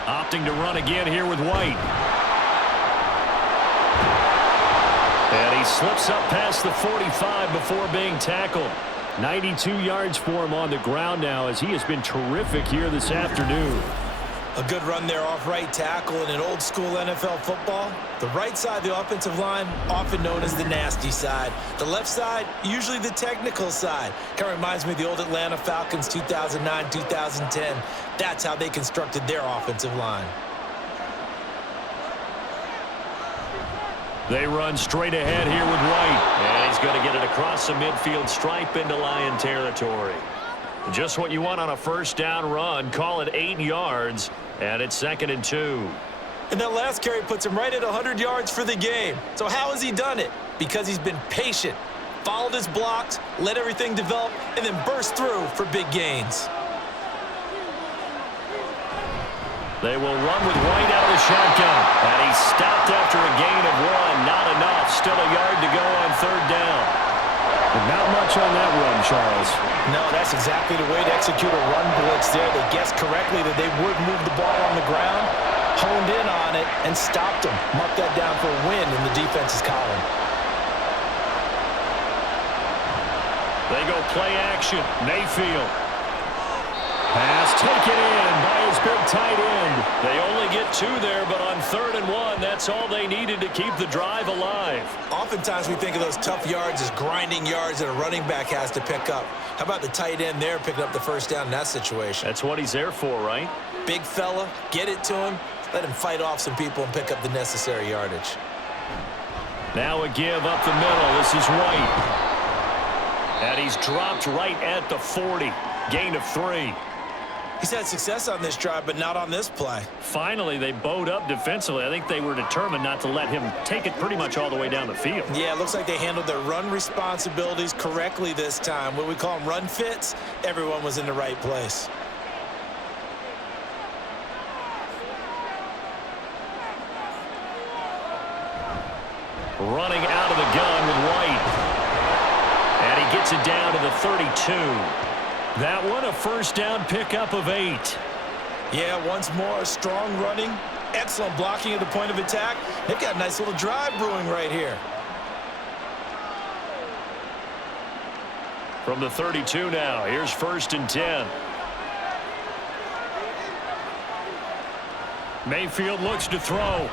Opting to run again here with White. And he slips up past the 45 before being tackled. 92 yards for him on the ground now as he has been terrific here this afternoon. A good run there off right tackle in an old school NFL football. The right side of the offensive line, often known as the nasty side. The left side, usually the technical side. Kind of reminds me of the old Atlanta Falcons 2009, 2010. That's how they constructed their offensive line. They run straight ahead here with White. And he's going to get it across the midfield stripe into Lion territory. Just what you want on a 1st down run. Call it 8 yards. And it's 2nd and 2. And that last carry puts him right at 100 yards for the game. So how has he done it? Because he's been patient, followed his blocks, let everything develop, and then burst through for big gains. They will run with White out of the shotgun. And he's stopped after a gain of 1. Not enough. Still a yard to go on 3rd down. But not much on that run, Charles. No, that's exactly the way to execute a run blitz there. They guessed correctly that they would move the ball on the ground. honed in on it and stopped him. Mark that down for a win in the defense's column. They go play action. Mayfield. Pass taken in by his big tight end. They only get 2 there, but on 3rd and 1, that's all they needed to keep the drive alive. Oftentimes we think of those tough yards as grinding yards that a running back has to pick up. How about the tight end there picking up the first down in that situation? That's what he's there for, right? Big fella, get it to him, let him fight off some people and pick up the necessary yardage. Now a give up the middle. This is White. And he's dropped right at the 40. Gain of 3. He's had success on this drive, but not on this play. Finally, they bowed up defensively. I think they were determined not to let him take it pretty much all the way down the field. Yeah, it looks like they handled their run responsibilities correctly this time. What we call them run fits, everyone was in the right place. Running out of the gun with White. And he gets it down to the 32. That one a first down pickup of 8. Yeah, once more, strong running, excellent blocking at the point of attack. They've got a nice little drive brewing right here. From the 32 now, here's 1st and 10. Mayfield looks to throw.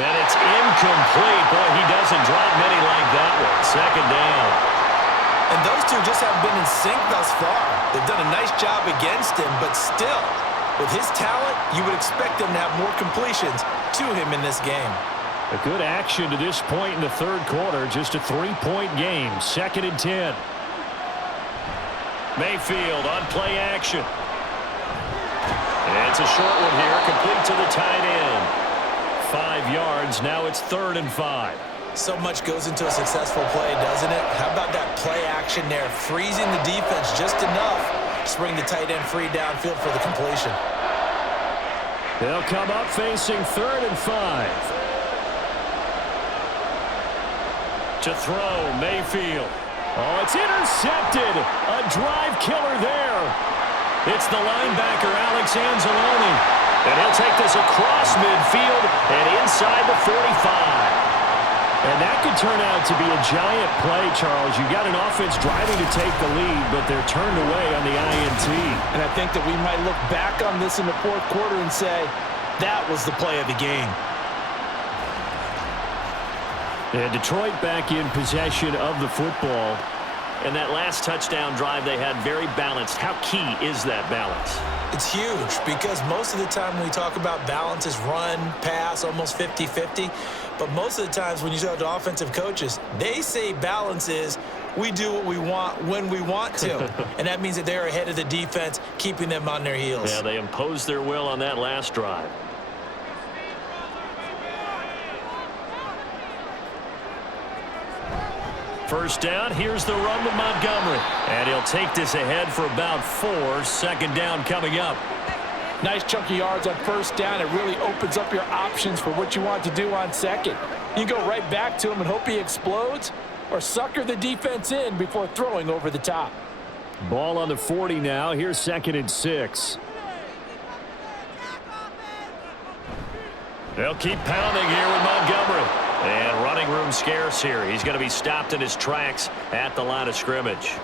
And it's incomplete. Boy, he doesn't drop many like that one. 2nd down. And those two just haven't been in sync thus far. They've done a nice job against him, but still, with his talent, you would expect them to have more completions to him in this game. A good action to this point in the 3rd quarter. Just a 3-point game. 2nd and 10. Mayfield on play action. It's a short one here, complete to the tight end. 5 yards. Now it's 3rd and 5. So much goes into a successful play, doesn't it? How about that play action there? Freezing the defense just enough to bring the tight end free downfield for the completion. They'll come up facing 3rd and 5. To throw, Mayfield. Oh, it's intercepted. A drive killer there. It's the linebacker, Alex Anzalone. And he'll take this across midfield and inside the 45. And that could turn out to be a giant play, Charles. You got an offense driving to take the lead, but they're turned away on the INT. And I think that we might look back on this in the 4th quarter and say, that was the play of the game. And Detroit back in possession of the football. And that last touchdown drive they had very balanced. How key is that balance? It's huge because most of the time when we talk about balance is run, pass, almost 50-50. But most of the times when you talk to offensive coaches, they say balance is we do what we want when we want to. And that means that they're ahead of the defense, keeping them on their heels. Yeah, they imposed their will on that last drive. First down, here's the run with Montgomery. And he'll take this ahead for about 4. 2nd down coming up. Nice chunky yards on 1st down. It really opens up your options for what you want to do on 2nd. You go right back to him and hope he explodes, or sucker the defense in before throwing over the top. Ball on the 40 now. Here's 2nd and 6. They'll keep pounding here with Montgomery. And running room scarce here. He's going to be stopped in his tracks at the line of scrimmage.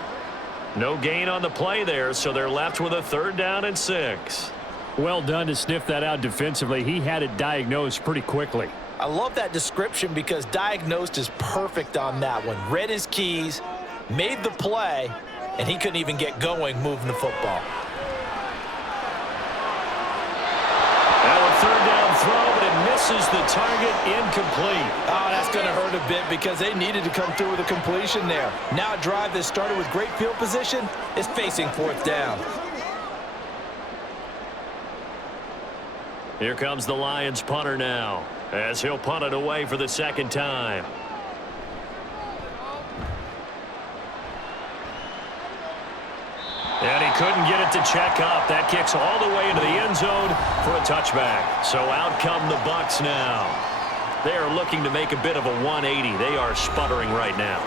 No gain on the play there, so they're left with a 3rd down and 6. Well done to sniff that out defensively. He had it diagnosed pretty quickly. I love that description because diagnosed is perfect on that one. Read his keys, made the play, and he couldn't even get going moving the football. Now a 3rd down throw, but it misses the target, incomplete. Oh, that's going to hurt a bit because they needed to come through with a completion there. Now a drive that started with great field position is facing 4th down. Here comes the Lions punter now, as he'll punt it away for the 2nd time. And he couldn't get it to check up. That kicks all the way into the end zone for a touchback. So out come the Bucs now. They are looking to make a bit of a 180. They are sputtering right now.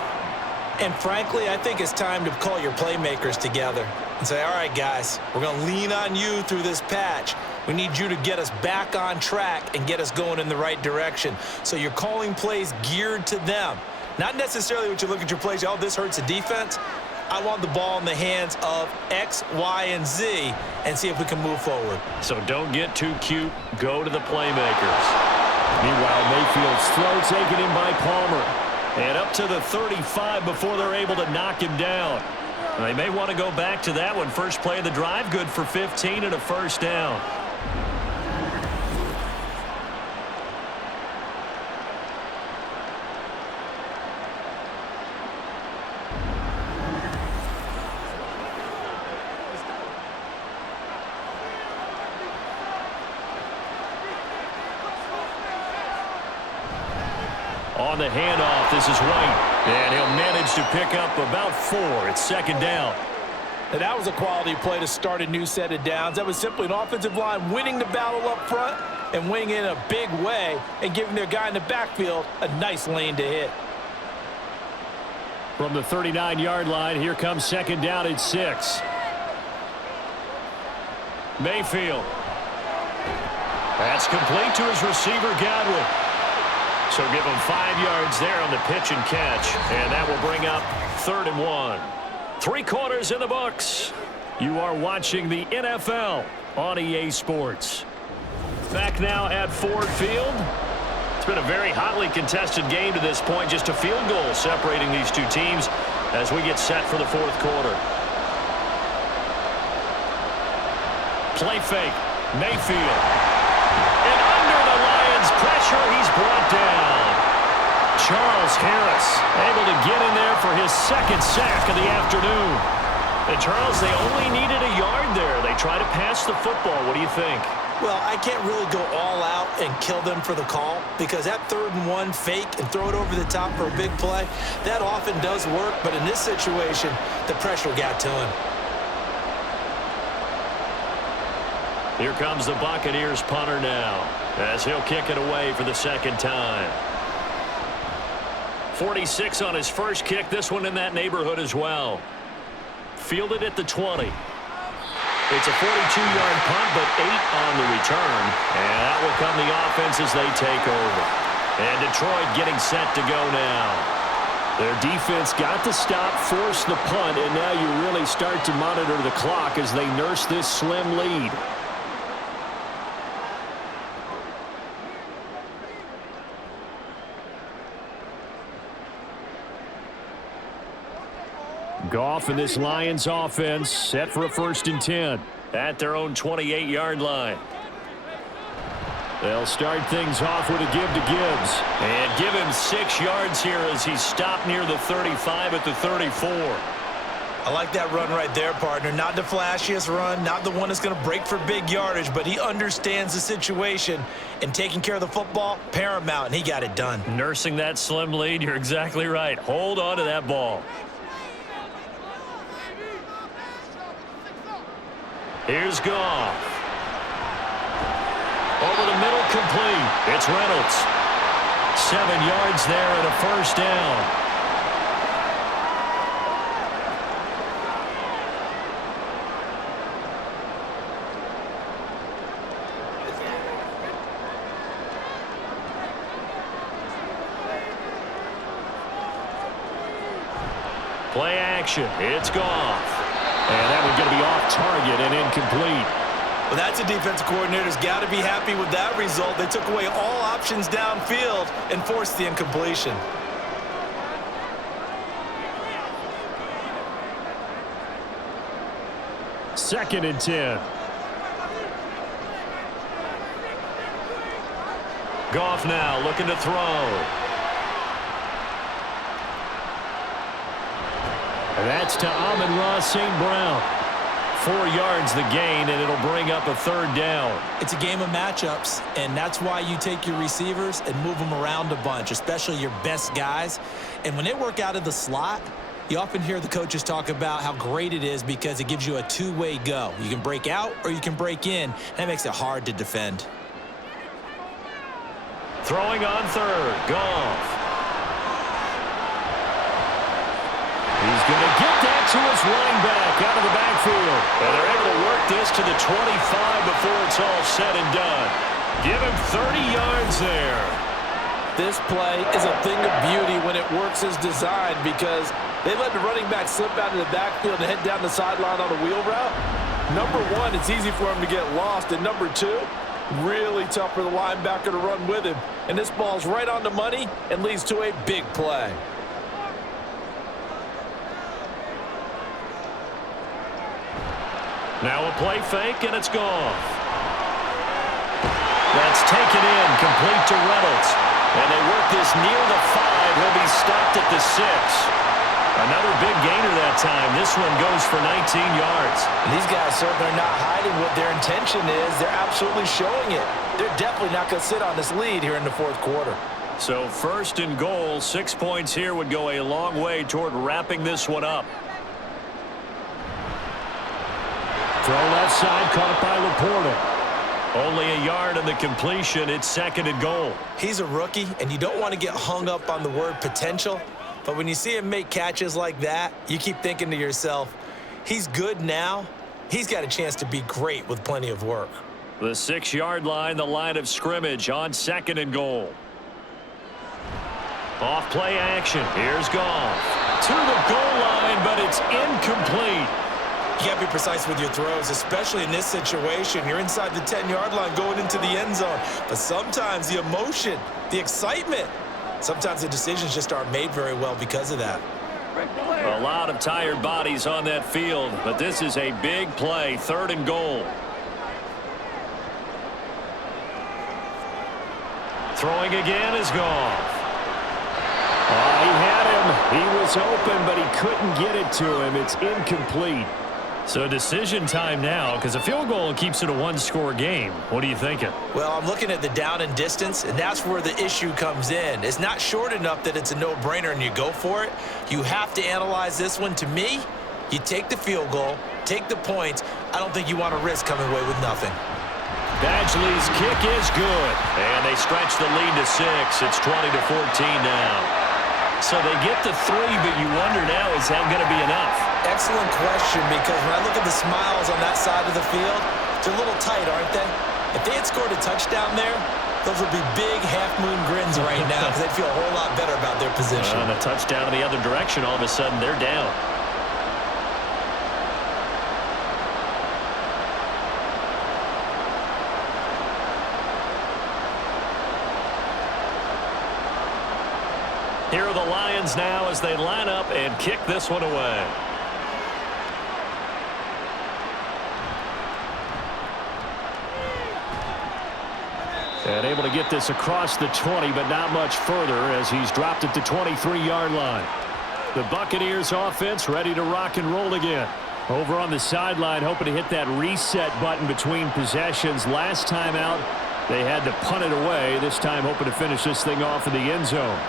And frankly, I think it's time to call your playmakers together. and say, all right, guys, we're going to lean on you through this patch. We need you to get us back on track and get us going in the right direction. So you're calling plays geared to them. Not necessarily what you look at your plays, oh, this hurts the defense. I want the ball in the hands of X, Y, and Z and see if we can move forward. So don't get too cute. Go to the playmakers. Meanwhile, Mayfield's throw taken in by Palmer. And up to the 35 before they're able to knock him down. They may want to go back to that one. First play of the drive, good for 15 and a first down. On the handoff, this is White. And he'll manage to pick up about 4. It's second down. And that was a quality play to start a new set of downs. That was simply an offensive line winning the battle up front and winning in a big way and giving their guy in the backfield a nice lane to hit. From the 39-yard line, here comes second down at 6. Mayfield. That's complete to his receiver, Godwin. So give him 5 yards there on the pitch and catch. And that will bring up 3rd and 1. 3 quarters in the books. You are watching the NFL on EA Sports. Back now at Ford Field. It's been a very hotly contested game to this point. Just a field goal separating these two teams as we get set for the 4th quarter. Play fake. Mayfield. And under the Lions' pressure, he's brought down. Charles Harris able to get in there for his 2nd sack of the afternoon. And Charles, they only needed a yard there. They try to pass the football. What do you think? Well, I can't really go all out and kill them for the call because that 3rd and 1 fake and throw it over the top for a big play, that often does work. But in this situation, the pressure got to him. Here comes the Buccaneers punter now as he'll kick it away for the 2nd time. 46 on his first kick. This one in that neighborhood as well. Fielded at the 20. It's a 42-yard punt, but 8 on the return. And that will come the offense as they take over. And Detroit getting set to go now. Their defense got the stop, forced the punt, and now you really start to monitor the clock as they nurse this slim lead. Goff and this Lions offense set for a 1st and 10. At their own 28-yard line. They'll start things off with a give to Gibbs. And give him 6 yards here as he stopped near the 35 at the 34. I like that run right there, partner. Not the flashiest run, not the one that's going to break for big yardage, but he understands the situation, and taking care of the football, paramount, and he got it done. Nursing that slim lead, you're exactly right. Hold on to that ball. Here's Goff. Over the middle, complete. It's Reynolds. 7 yards there and a first down. Play action. It's Goff. And that one's going to be off target and incomplete. Well, that's a defensive coordinator's got to be happy with that result. They took away all options downfield and forced the incompletion. Second and 10. Goff now looking to throw. That's to Amon-Ra St. Brown. 4 yards the gain, and it'll bring up a 3rd down. It's a game of matchups, and that's why you take your receivers and move them around a bunch, especially your best guys. And when they work out of the slot, you often hear the coaches talk about how great it is because it gives you a 2-way go. You can break out or you can break in. That makes it hard to defend. Throwing on 3rd, Goff. He's going to get that to his running back out of the backfield. And they're able to work this to the 25 before it's all said and done. Give him 30 yards there. This play is a thing of beauty when it works as designed because they let the running back slip out of the backfield and head down the sideline on a wheel route. Number one, it's easy for him to get lost. And number two, really tough for the linebacker to run with him. And this ball's right on the money and leads to a big play. Now a play fake, and it's gone. That's taken in, complete to Reynolds. And they work this near the 5. He'll be stopped at the 6. Another big gainer that time. This one goes for 19 yards. And these guys certainly are not hiding what their intention is. They're absolutely showing it. They're definitely not going to sit on this lead here in the fourth quarter. So first and goal, 6 points here would go a long way toward wrapping this one up. Throw left side, caught by Laporta. Only a yard on the completion. It's second and goal. He's a rookie, and you don't want to get hung up on the word potential. But when you see him make catches like that, you keep thinking to yourself, he's good now. He's got a chance to be great with plenty of work. The 6-yard line, the line of scrimmage on second and goal. Off play action. Here's Goff. To the goal line, but it's incomplete. You got to be precise with your throws, especially in this situation. You're inside the 10-yard line going into the end zone. But sometimes the emotion, the excitement, sometimes the decisions just aren't made very well because of that. A lot of tired bodies on that field, but this is a big play, third and goal. Throwing again is Goff. He had him. He was open, but he couldn't get it to him. It's incomplete. So decision time now, because a field goal keeps it a one-score game. What are you thinking? Well, I'm looking at the down and distance, and that's where the issue comes in. It's not short enough that it's a no-brainer and you go for it. You have to analyze this one. To me, you take the field goal, take the points. I don't think you want to risk coming away with nothing. Badgley's kick is good, and they stretch the lead to 6. It's 20-14 now. So they get the 3, but you wonder now, is that going to be enough? Excellent question, because when I look at the smiles on that side of the field, they're a little tight, aren't they? If they had scored a touchdown there, those would be big half-moon grins right now because they'd feel a whole lot better about their position. And a touchdown in the other direction, all of a sudden, they're down. Here are the Lions now as they line up and kick this one away. And able to get this across the 20, but not much further as he's dropped it to 23-yard line. The Buccaneers offense ready to rock and roll again. Over on the sideline, hoping to hit that reset button between possessions. Last time out, they had to punt it away. This time hoping to finish this thing off in the end zone.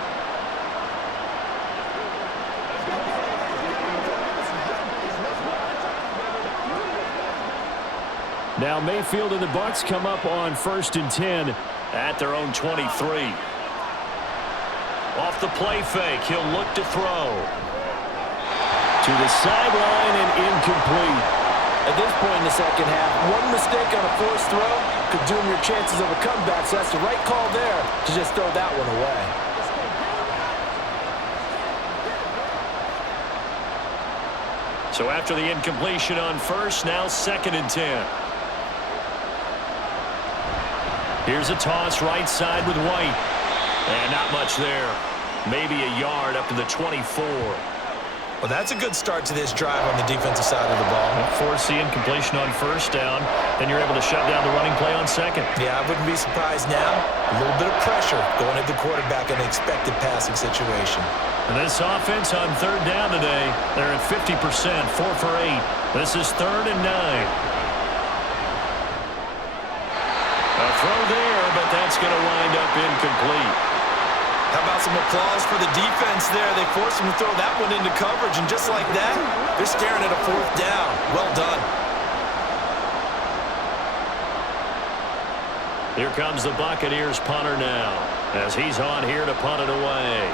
Now Mayfield and the Bucs come up on 1st and 10 at their own 23. Off the play fake, he'll look to throw. To the sideline and incomplete. At this point in the second half, one mistake on a forced throw could doom your chances of a comeback, so that's the right call there to just throw that one away. So after the incompletion on 1st, now 2nd and 10. Here's a toss right side with White. And not much there. Maybe a yard up to the 24. Well, that's a good start to this drive on the defensive side of the ball. Force the incompletion on 1st down. Then you're able to shut down the running play on 2nd. Yeah, I wouldn't be surprised now. A little bit of pressure going at the quarterback in an expected passing situation. And this offense on 3rd down today, they're at 50%, 4 for 8. This is 3rd and 9. A throw there, but that's going to wind up incomplete. How about some applause for the defense there? They forced him to throw that one into coverage, and just like that, they're staring at a 4th down. Well done. Here comes the Buccaneers punter now, as he's on here to punt it away.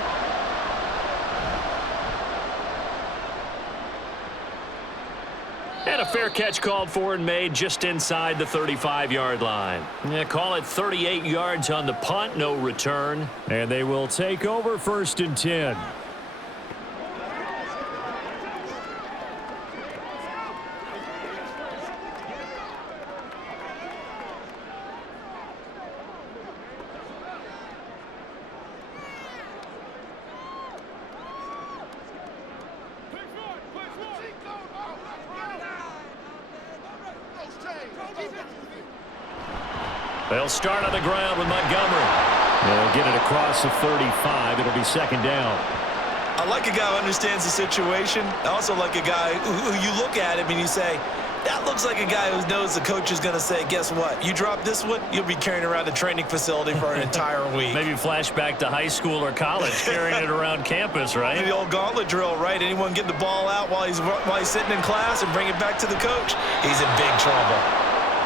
A fair catch called for and made just inside the 35-yard line. Yeah, call it 38 yards on the punt, no return. And they will take over 1st and 10. They'll start on the ground with Montgomery. They'll get it across the 35. It'll be 2nd down. I like a guy who understands the situation. I also like a guy who you look at him and you say, that looks like a guy who knows the coach is going to say, guess what? You drop this one, you'll be carrying around a training facility for an entire week. Maybe flashback to high school or college, carrying it around campus, right? The old gauntlet drill, right? Anyone get the ball out while he's sitting in class and bring it back to the coach? He's in big trouble.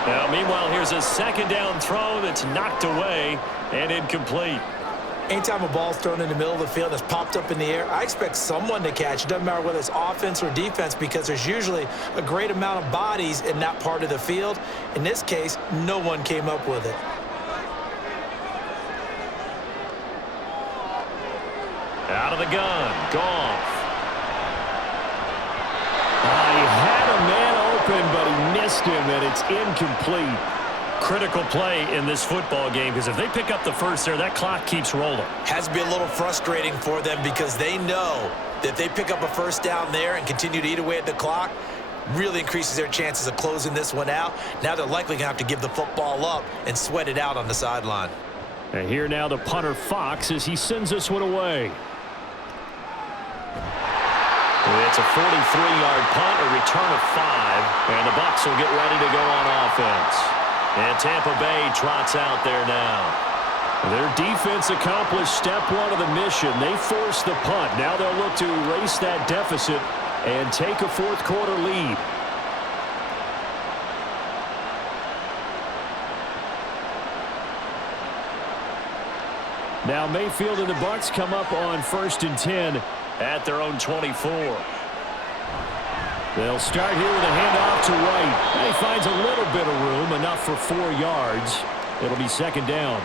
Now, meanwhile, here's a 2nd down throw that's knocked away and incomplete. Anytime a ball's thrown in the middle of the field that's popped up in the air, I expect someone to catch. It doesn't matter whether it's offense or defense because there's usually a great amount of bodies in that part of the field. In this case, no one came up with it. Out of the gun, Goff. He had a man open, but he missed him, and it's incomplete. Critical play in this football game because if they pick up the first there, that clock keeps rolling. Has to be a little frustrating for them because they know that if they pick up a 1st down there and continue to eat away at the clock, really increases their chances of closing this one out. Now they're likely going to have to give the football up and sweat it out on the sideline. And here now the punter Fox as he sends this one away. It's a 43-yard punt, a return of 5, and the Bucs will get ready to go on offense. And Tampa Bay trots out there now. Their defense accomplished step 1 of the mission. They forced the punt. Now they'll look to erase that deficit and take a 4th quarter lead. Now Mayfield and the Bucs come up on 1st and 10 at their own 24. They'll start here with a handoff to White. And he finds a little bit of room, enough for 4 yards. It'll be 2nd down.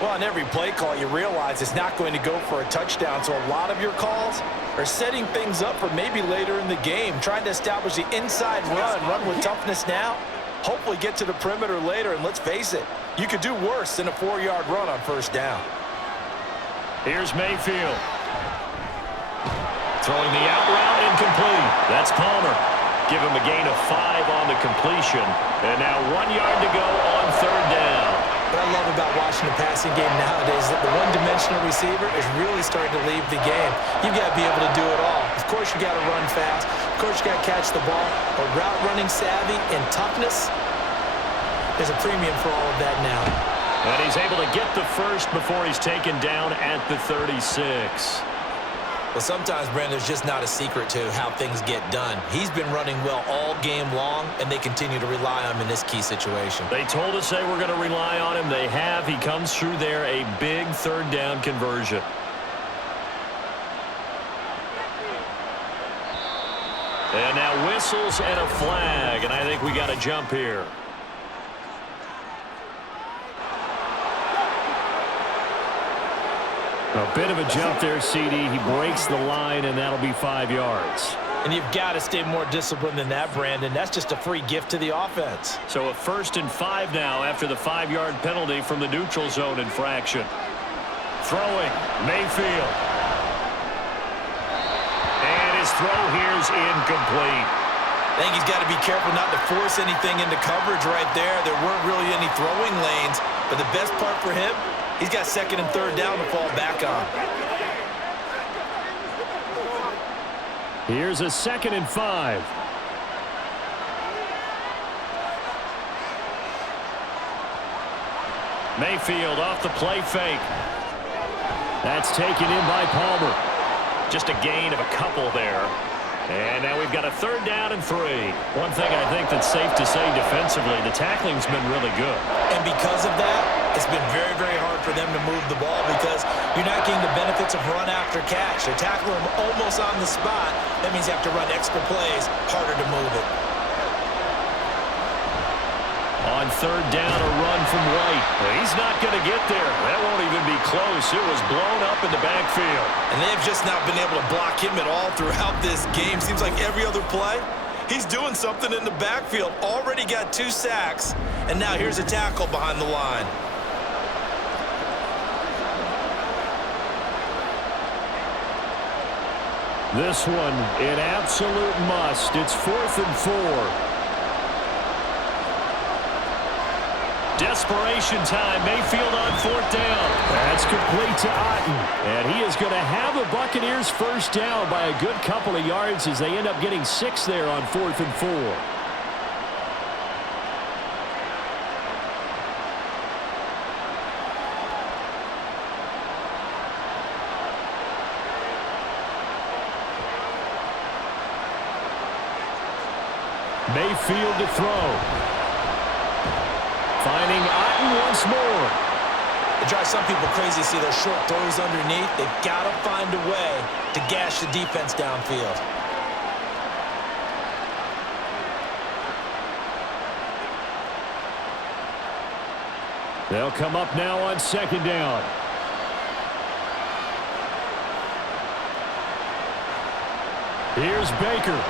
Well, on every play call, you realize it's not going to go for a touchdown, so a lot of your calls are setting things up for maybe later in the game, trying to establish the inside run with toughness now, hopefully get to the perimeter later, and let's face it, you could do worse than a 4-yard run on 1st down. Here's Mayfield. Throwing the out route incomplete. That's Palmer. Give him a gain of 5 on the completion. And now 1 yard to go on 3rd down. What I love about watching the passing game nowadays is that the one-dimensional receiver is really starting to leave the game. You've got to be able to do it all. Of course, you got to run fast. Of course, you got to catch the ball. But route running savvy and toughness, there's a premium for all of that now. And he's able to get the first before he's taken down at the 36. Well, sometimes, Brandon, there's just not a secret to how things get done. He's been running well all game long, and they continue to rely on him in this key situation. They told us they were going to rely on him. They have. He comes through there, a big 3rd down conversion. And now whistles and a flag, and I think we got a jump here. A bit of a jump there, CD. He breaks the line, and that'll be 5 yards. And you've got to stay more disciplined than that, Brandon. That's just a free gift to the offense. So a 1st and 5 now after the 5-yard penalty from the neutral zone infraction. Throwing, Mayfield. And his throw here's incomplete. I think he's got to be careful not to force anything into coverage right there. There weren't really any throwing lanes, but the best part for him, he's got 2nd and 3rd down to fall back on. Here's a 2nd and 5. Mayfield off the play fake. That's taken in by Palmer. Just a gain of a couple there. And now we've got a 3rd down and 3. One thing I think that's safe to say defensively, the tackling's been really good. And because of that, it's been very, very hard for them to move the ball because you're not getting the benefits of run after catch. They're tackling them almost on the spot. That means you have to run extra plays, harder to move it. On third down, a run from White. He's not going to get there. That won't even be close. It was blown up in the backfield. And they've just not been able to block him at all throughout this game. Seems like every other play, he's doing something in the backfield. Already got 2 sacks, and now here's a tackle behind the line. This one, an absolute must. It's 4th and 4. Desperation time. Mayfield on 4th down. That's complete to Otten. And he is going to have a Buccaneers first down by a good couple of yards as they end up getting 6 there on 4th and 4. Mayfield to throw. Finding Otten once more. It drives some people crazy to see those short throws underneath. They've got to find a way to gash the defense downfield. They'll come up now on 2nd down. Here's Baker.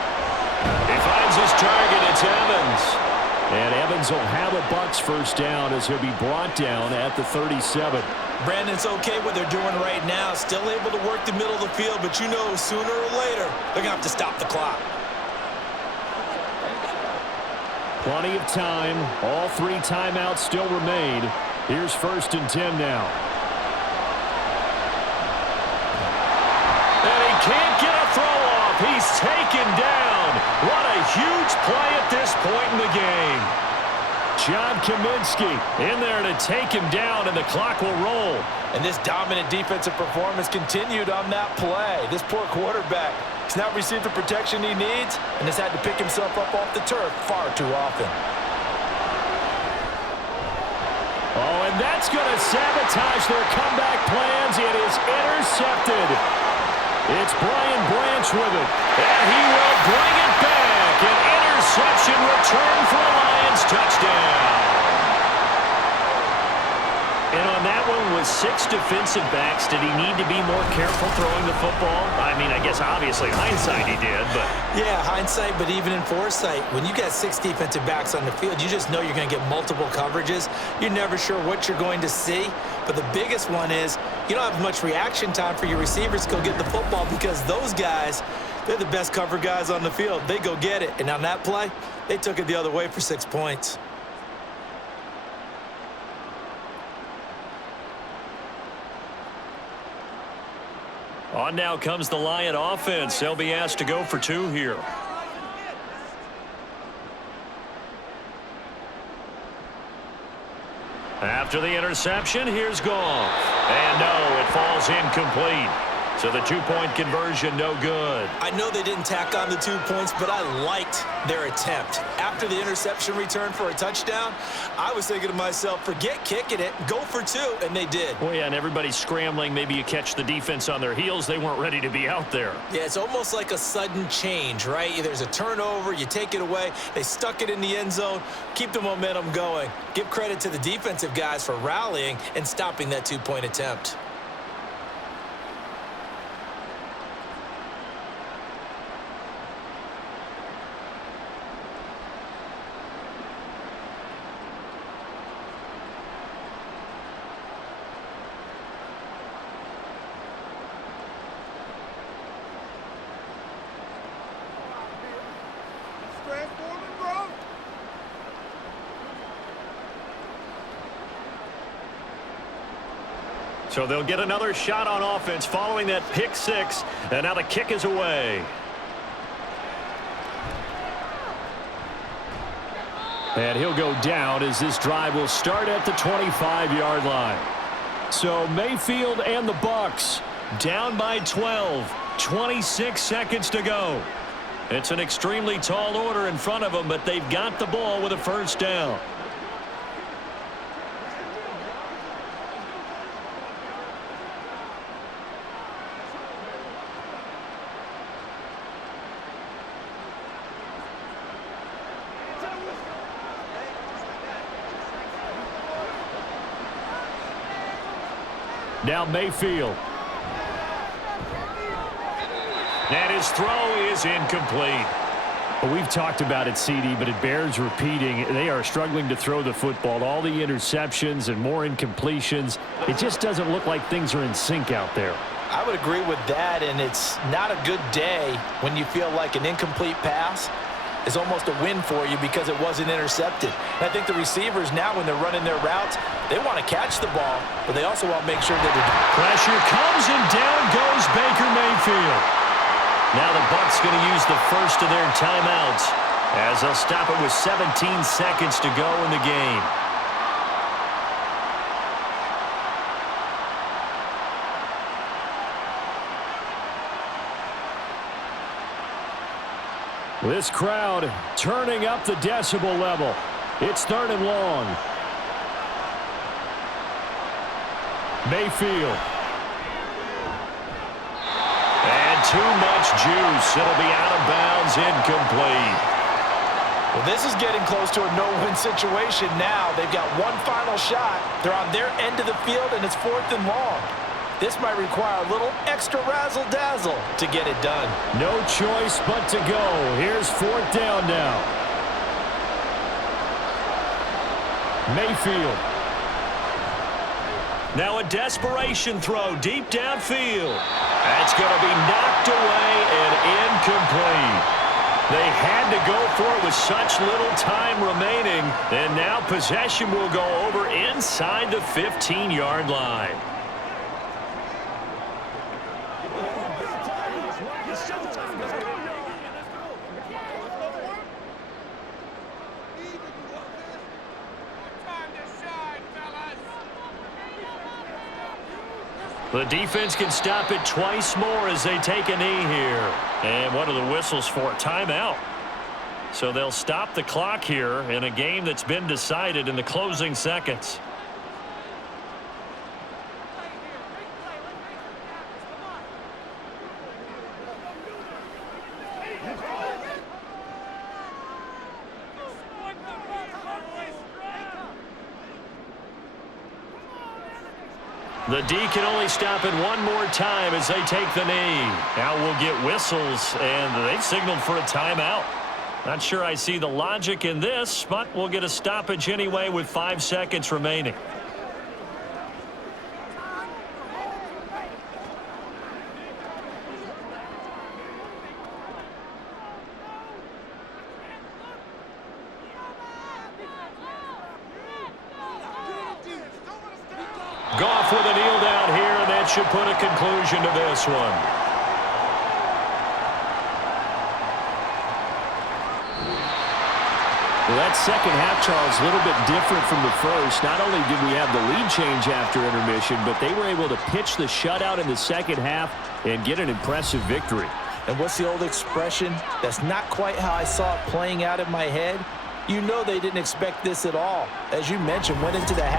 He finds his target. It's Evans. And Evans will have a Bucs first down as he'll be brought down at the 37. Brandon's okay what they're doing right now. Still able to work the middle of the field, but you know sooner or later they're going to have to stop the clock. Plenty of time. All 3 timeouts still remain. Here's 1st and 10 now. And he can't get a throw off. He's taken down. What a huge play at this point in the game. John Kaminsky in there to take him down, and the clock will roll. And this dominant defensive performance continued on that play. This poor quarterback has not received the protection he needs and has had to pick himself up off the turf far too often. Oh, and that's going to sabotage their comeback plans. It is intercepted. It's Brian Branch with it, and he will bring it back. An interception return for a Lions touchdown. And on that one, with 6 defensive backs, did he need to be more careful throwing the football? I mean, I guess obviously hindsight he did, but... Yeah, hindsight, but even in foresight, when you got 6 defensive backs on the field, you just know you're going to get multiple coverages. You're never sure what you're going to see. But the biggest one is you don't have much reaction time for your receivers to go get the football because those guys, they're the best cover guys on the field. They go get it. And on that play, they took it the other way for 6 points. On now comes the Lion offense. They'll be asked to go for 2 here. After the interception, here's Goff. And no, it falls incomplete. So the 2-point conversion, no good. I know they didn't tack on the 2 points, but I liked their attempt. After the interception return for a touchdown, I was thinking to myself, forget kicking it, go for 2, and they did. Well, yeah, and everybody's scrambling. Maybe you catch the defense on their heels. They weren't ready to be out there. Yeah, it's almost like a sudden change, right? There's a turnover, you take it away, they stuck it in the end zone, keep the momentum going. Give credit to the defensive guys for rallying and stopping that 2-point attempt. So they'll get another shot on offense following that pick 6, and now the kick is away. And he'll go down as this drive will start at the 25-yard line. So Mayfield and the Bucs Down by 12, 26 seconds to go. It's an extremely tall order in front of them, but they've got the ball with a first down. Now Mayfield. And his throw is incomplete. Well, we've talked about it, CD, but it bears repeating. They are struggling to throw the football. All the interceptions and more incompletions. It just doesn't look like things are in sync out there. I would agree with that, and it's not a good day when you feel like an incomplete pass is almost a win for you because it wasn't intercepted. And I think the receivers now, when they're running their routes, they want to catch the ball, but they also want to make sure that Pressure comes, and down goes Baker Mayfield. Now the Bucs going to use the first of their timeouts as they'll stop it with 17 seconds to go in the game. This crowd turning up the decibel level. It's 3rd and long. Mayfield. And too much juice. It'll be out of bounds, incomplete. Well, this is getting close to a no-win situation now. They've got one final shot. They're on their end of the field, and it's 4th and long. This might require a little extra razzle-dazzle to get it done. No choice but to go. Here's 4th down now. Mayfield. Now a desperation throw deep downfield. That's going to be knocked away and incomplete. They had to go for it with such little time remaining. And now possession will go over inside the 15-yard line. The defense can stop it twice more as they take a knee here. And what are the whistles for? Timeout. So they'll stop the clock here in a game that's been decided in the closing seconds. The D can only stop it one more time as they take the knee. Now we'll get whistles, and they've signaled for a timeout. Not sure I see the logic in this, but we'll get a stoppage anyway with 5 seconds remaining. Goff with a kneel down here, and that should put a conclusion to this one. Well, that second half, Charles, a little bit different from the first. Not only did we have the lead change after intermission, but they were able to pitch the shutout in the second half and get an impressive victory. And what's the old expression? That's not quite how I saw it playing out in my head. You know they didn't expect this at all. As you mentioned, went into the half.